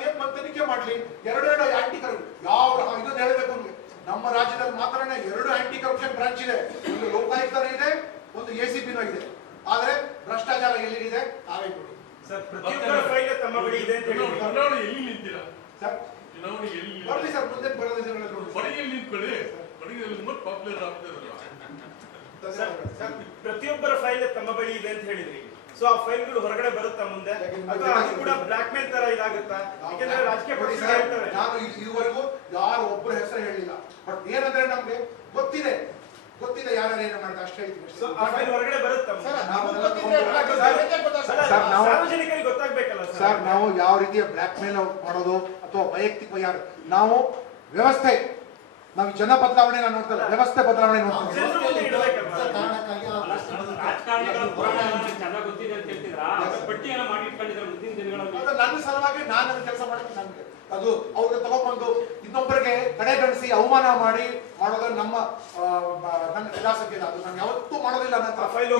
ಏನ್ ತನಿಖೆ ಮಾಡ್ಲಿ. ಎರಡು ಆಂಟಿ ಇದನ್ನ ಹೇಳ್ಬೇಕು ಅಂದ್ರೆ ನಮ್ಮ ರಾಜ್ಯದಲ್ಲಿ ಮಾತ್ರನೇ 2 ಆಂಟಿ ಕರಪ್ಷನ್ ಬ್ರಾಂಚ್ ಇದೆ. ಒಂದು ಲೋಕಾಯುಕ್ತನೂ ಇದೆ, ಒಂದು ACPನೂ ಇದೆ. ಆದ್ರೆ ಭ್ರಷ್ಟಾಚಾರ ಎಲ್ಲಿದೆ ನಾವೇ ನೋಡಿ ಸರ್. ಪ್ರತಿಯೊಬ್ಬರ ಫೈಲ್ ತಮ್ಮ ಬಳಿ ಇದೆ ಅಂತ ಹೇಳಿ ಚುನಾವಣೆ ಎಲ್ಲಿ ನಿಂತೀರಾ? ಸರ್ ಚುನಾವಣೆ ಎಲ್ಲಿ ಬರ್ಲಿ ಸರ್, ಮುಂದೆ ಬರೋದು ಬಡಿಯಲ್ಲಿ ನಿಂತ್ಕೊಳ್ಳಿ. ಬಡಿಯಲ್ಲಿ ತುಂಬಾ ಪಾಪ್ಯುಲರ್ ಆಗ್ತದೆ. ಪ್ರತಿಯೊಬ್ಬರ ಫೈಲ್ ತಮ್ಮ ಬಳಿ ಇದೆ ಅಂತ ಹೇಳಿದ್ರಿ. ಸೊ ಆ ಫೈಲ್ಗಳು ಹೊರಗಡೆ ಬರುತ್ತಾ ಮುಂದೆ, ಅಥವಾ ಅದು ಕೂಡ ಬ್ಲಾಕ್ ಮೇಲ್ ತರ ಇದಾಗುತ್ತಾ? ಯಾಕಂದ್ರೆ ರಾಜಕೀಯ ಪಕ್ಷಗಳು ಹೇಳ್ತವೆ. ನಾನು ಇದುವರೆಗೂ ಯಾರು ಒಬ್ಬರ ಹೆಸರು ಹೇಳಿಲ್ಲ. ಬಟ್ ಏನಂದ್ರೆ ನಮ್ಗೆ ಗೊತ್ತಿದೆ ಯಾರು ಮಾಡ್ತಾರೆ ಅಷ್ಟೇ. ಆ ಫೈಲ್ ಹೊರಗಡೆ ಬರುತ್ತಾ? ಸಾರ್ವಜನಿಕರಿಗೆ ಗೊತ್ತಾಗ್ಬೇಕಲ್ಲ ಸರ್. ನಾವು ಯಾವ ರೀತಿಯ ಬ್ಲಾಕ್ ಮೇಲ್ ಮಾಡೋದು ಅಥವಾ ವೈಯಕ್ತಿಕ ನಾವು ವ್ಯವಸ್ಥೆ, ನಾವು ಜನ ಬದಲಾವಣೆ ನಾನು ನೋಡ್ತಲ್ಲ, ವ್ಯವಸ್ಥೆ ಬದಲಾವಣೆ ನೋಡ್ತೀವಿ. ರಾಜಕಾರಣಿಗಳ ಪುರಾಣ ಚೆನ್ನಾಗಿ ಗೊತ್ತಿದೆ ಅಂತ ಹೇಳ್ತಿದ್ರಾ? ಪಟ್ಟಿಯನ್ನ ಮಾಡಿ ಇಟ್ಕೊಂಡಿದ್ರೆ ಮುಂದಿನ ದಿನಗಳಲ್ಲಿ ನನ್ನ ಸಲುವಾಗಿ ನಾನು ಅದನ್ನ ಕೆಲಸ ಮಾಡೋದು ನಮ್ಗೆ ಅದು ಅವ್ರಿಗೆ ತಗೊಂಡ್ಬಂದು ಇನ್ನೊಬ್ಬರಿಗೆ ಕಡೆಗಣಿಸಿ ಅವಮಾನ ಮಾಡೋದು ನನ್ನ ವಿಲಾಸಕ್ಕೆ ಇಲ್ಲ. ಅದು ನಾನು ಯಾವತ್ತೂ ಮಾಡೋದಿಲ್ಲ. ನನ್ನ ಫೈಲ್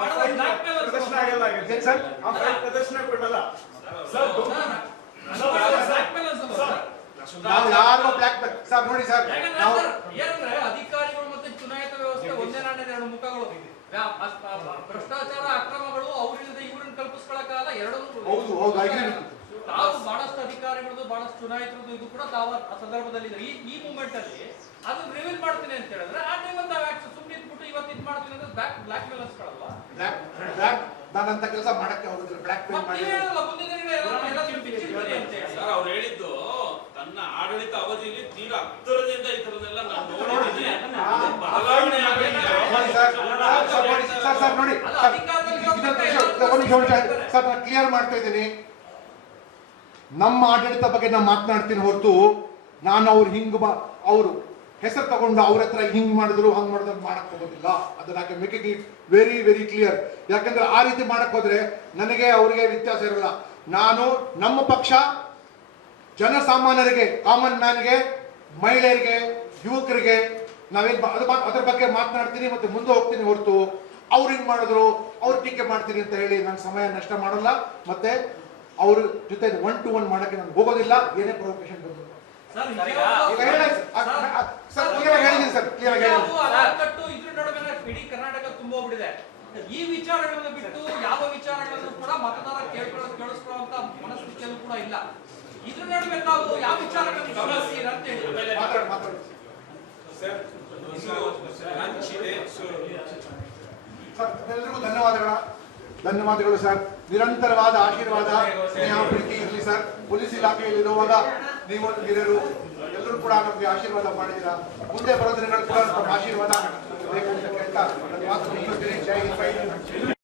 ಮಾಡೋದಿಲ್ಲ ಪ್ರದರ್ಶನ ಆಗಲ್ಲ. ಏನ್ ಸರ್? ಆ ಫೈಲ್ ಪ್ರದರ್ಶನ ಕೊಡಲ್ಲ ನಾವು ಯಾರು ಬ್ಲಾಕ್ ಸರ್ ನೋಡಿ ಸರ್, ನಾವು ಏನಂದ್ರೆ ಅಧಿಕಾರಿಗಳು ಮತ್ತೆ ಚುನಾಯಿತ ವ್ಯವಸ್ಥೆ ಒಂದೇ ನಾಣ್ಯದ 2 ಮುಖಗಳು. ಭ್ರಷ್ಟಾಚಾರ, ಅಕ್ರಮಗಳು ಅವರಿಲ್ಲದೆ ಇವ್ರನ್ನ ಕಲ್ಪಿಸ್ಕೊಳಕ್ಕಾಗಲ್ಲ. ಎರಡು ತಾವು ಬಹಳಷ್ಟು ಅಧಿಕಾರಿಗಳದ್ದು, ಬಹಳಷ್ಟು ಚುನಾಯಿತರದ್ದು ಇದು ಕೂಡ ತಾವು ಆ ಸಂದರ್ಭದಲ್ಲಿ ಈ ಮೂಮೆಂಟ್ ಅಲ್ಲಿ ಅದನ್ನ ರಿವೀಲ್ ಮಾಡ್ತೀನಿ ಅಂತ ಹೇಳಿದ್ರೆ ಆ ಟೈಮಲ್ಲಿ ನಾವು ಸುಮ್ಮನೆ ಇದ್ಬಿಟ್ಟು ಇವತ್ತು ಇದು ಮಾಡ್ತೀನಿ ಅಂದ್ರೆ ಬ್ಲಾಕ್ ಮೇಲ್ ಅನ್ಸ್ಕೊಳಲ್ವಾ? ನಾನಂತ ಕೆಲಸ ಮಾಡಕ್ಕೆ ಹೋಗಿದ್ರೆ ಬ್ಲಾಕ್ ಮೇಲ್ ಮಾಡಿ ಅವ್ರು ಹೇಳಿದ್ದು ತನ್ನ ಆಡಳಿತ ಅವಧಿಯಲ್ಲಿ ತೀರಾ ಹತ್ತಿರದಿಂದ ಈ ತರದೆಲ್ಲ ನಾನು ನೋಡಿದ್ದೀನಿ. ಸರ್ ನೋಡಿ ಸರ್, ನಾನು ಕ್ಲಿಯರ್ ಮಾಡ್ತಾ ಇದ್ದೀನಿ. ನಮ್ಮ ಆಡಳಿತ ಬಗ್ಗೆ ನಾನು ಮಾತನಾಡ್ತೀನಿ ಹೊರತು ನಾನು ಅವರು ಹೆಸರು ತಗೊಂಡು ಅವ್ರ ಹತ್ರ ಹಿಂಗ್ ಮಾಡಿದ್ರು ಹಂಗ್ ಮಾಡಿದ್ರು ಮಾಡಕ್ ಹೋಗೋದಿಲ್ಲ. ಅದನ್ನ making it very very clear. ಯಾಕಂದ್ರೆ ಆ ರೀತಿ ಮಾಡಕ್ ಹೋದ್ರೆ ನನಗೆ ಅವ್ರಿಗೆ ವ್ಯತ್ಯಾಸ ಇರಲ್ಲ. ನಮ್ಮ ಪಕ್ಷ ಜನಸಾಮಾನ್ಯರಿಗೆ, ಕಾಮನ್ ಮ್ಯಾನ್ಗೆ, ಮಹಿಳೆಯರಿಗೆ, ಯುವಕರಿಗೆ ನಾವೇನ್ ಅದ್ರ ಬಗ್ಗೆ ಮಾತನಾಡ್ತೀನಿ ಮತ್ತೆ ಮುಂದೆ ಹೋಗ್ತೀನಿ ಹೊರತು ಅವ್ರಿಗೆ ಮಾಡಿದ್ರು, ಅವ್ರು ಟೀಕೆ ಮಾಡ್ತೀನಿ ಅಂತ ಹೇಳಿ ನಾನು ಸಮಯ ನಷ್ಟ ಮಾಡಲ್ಲ. ಮತ್ತೆ ಅವ್ರ ಜೊತೆ 1-to-1 ಮಾಡಕ್ಕೆ ನಾನು ಹೋಗೋದಿಲ್ಲ. ಏನೇ ಪ್ರೊವೊಕೇಶನ್ ಬಂದ್ರು ಸರ್, ಈಗ ಸರ್ ಕ್ಲಿಯರ್ ಆಗಿ ಹೇಳಿದ್ದೀನಿ ಸರ್, ಕ್ಲಿಯರ್ ಆಗಿ ಹೇಳಿದ್ದೀನಿ. ಅಣೆಕಟ್ಟು ಇದ್ರ ನಡುವೆ ಇಡೀ ಕರ್ನಾಟಕ ತುಂಬೋಗ್ಬಿಟ್ಟಿದೆ. ಈ ವಿಚಾರಗಳನ್ನು ಬಿಟ್ಟು ಯಾವ ವಿಚಾರಗಳನ್ನು ಕೂಡ ಮತದಾರ ಕೇಳಿಸ್ಕೊಳ್ಳುವಂತ ಮನಸ್ಥಿತಿಯಲ್ಲೂ ಕೂಡ ಇಲ್ಲ. ಇದ್ರ ನಡುವೆ ತಾವು ಯಾವ ವಿಚಾರಗಳನ್ನು ಗಮನಿಸ್ತೀರಾ ಅಂತ ಹೇಳಿ ಮಾತಾಡಿ ಸರ್ ಎಲ್ಲರಿಗೂ ಧನ್ಯವಾದಗಳು ಸರ್. ನಿರಂತರವಾದ ಆಶೀರ್ವಾದ, ಸ್ನೇಹ, ಪ್ರೀತಿ ಇರಲಿ ಸರ್. ಪೊಲೀಸ್ ಇಲಾಖೆಯಲ್ಲಿರುವಾಗ ನೀವು ಹಿರಿಯರು ಎಲ್ಲರೂ ಕೂಡ ನಮಗೆ ಆಶೀರ್ವಾದ ಮಾಡಿದ್ದೀರಾ. ಮುಂದೆ ಬರೋ ದಿನಗಳು ಕೂಡ ನಮ್ಮ ಆಶೀರ್ವಾದ ಬೇಕು ಅಂತ ಕೇಳ್ತಾ ನನ್ನ ಮಾತನ್ನು ಮುಗಿಸ್ತೀನಿ. ಜೈ ಹಿಂದ್.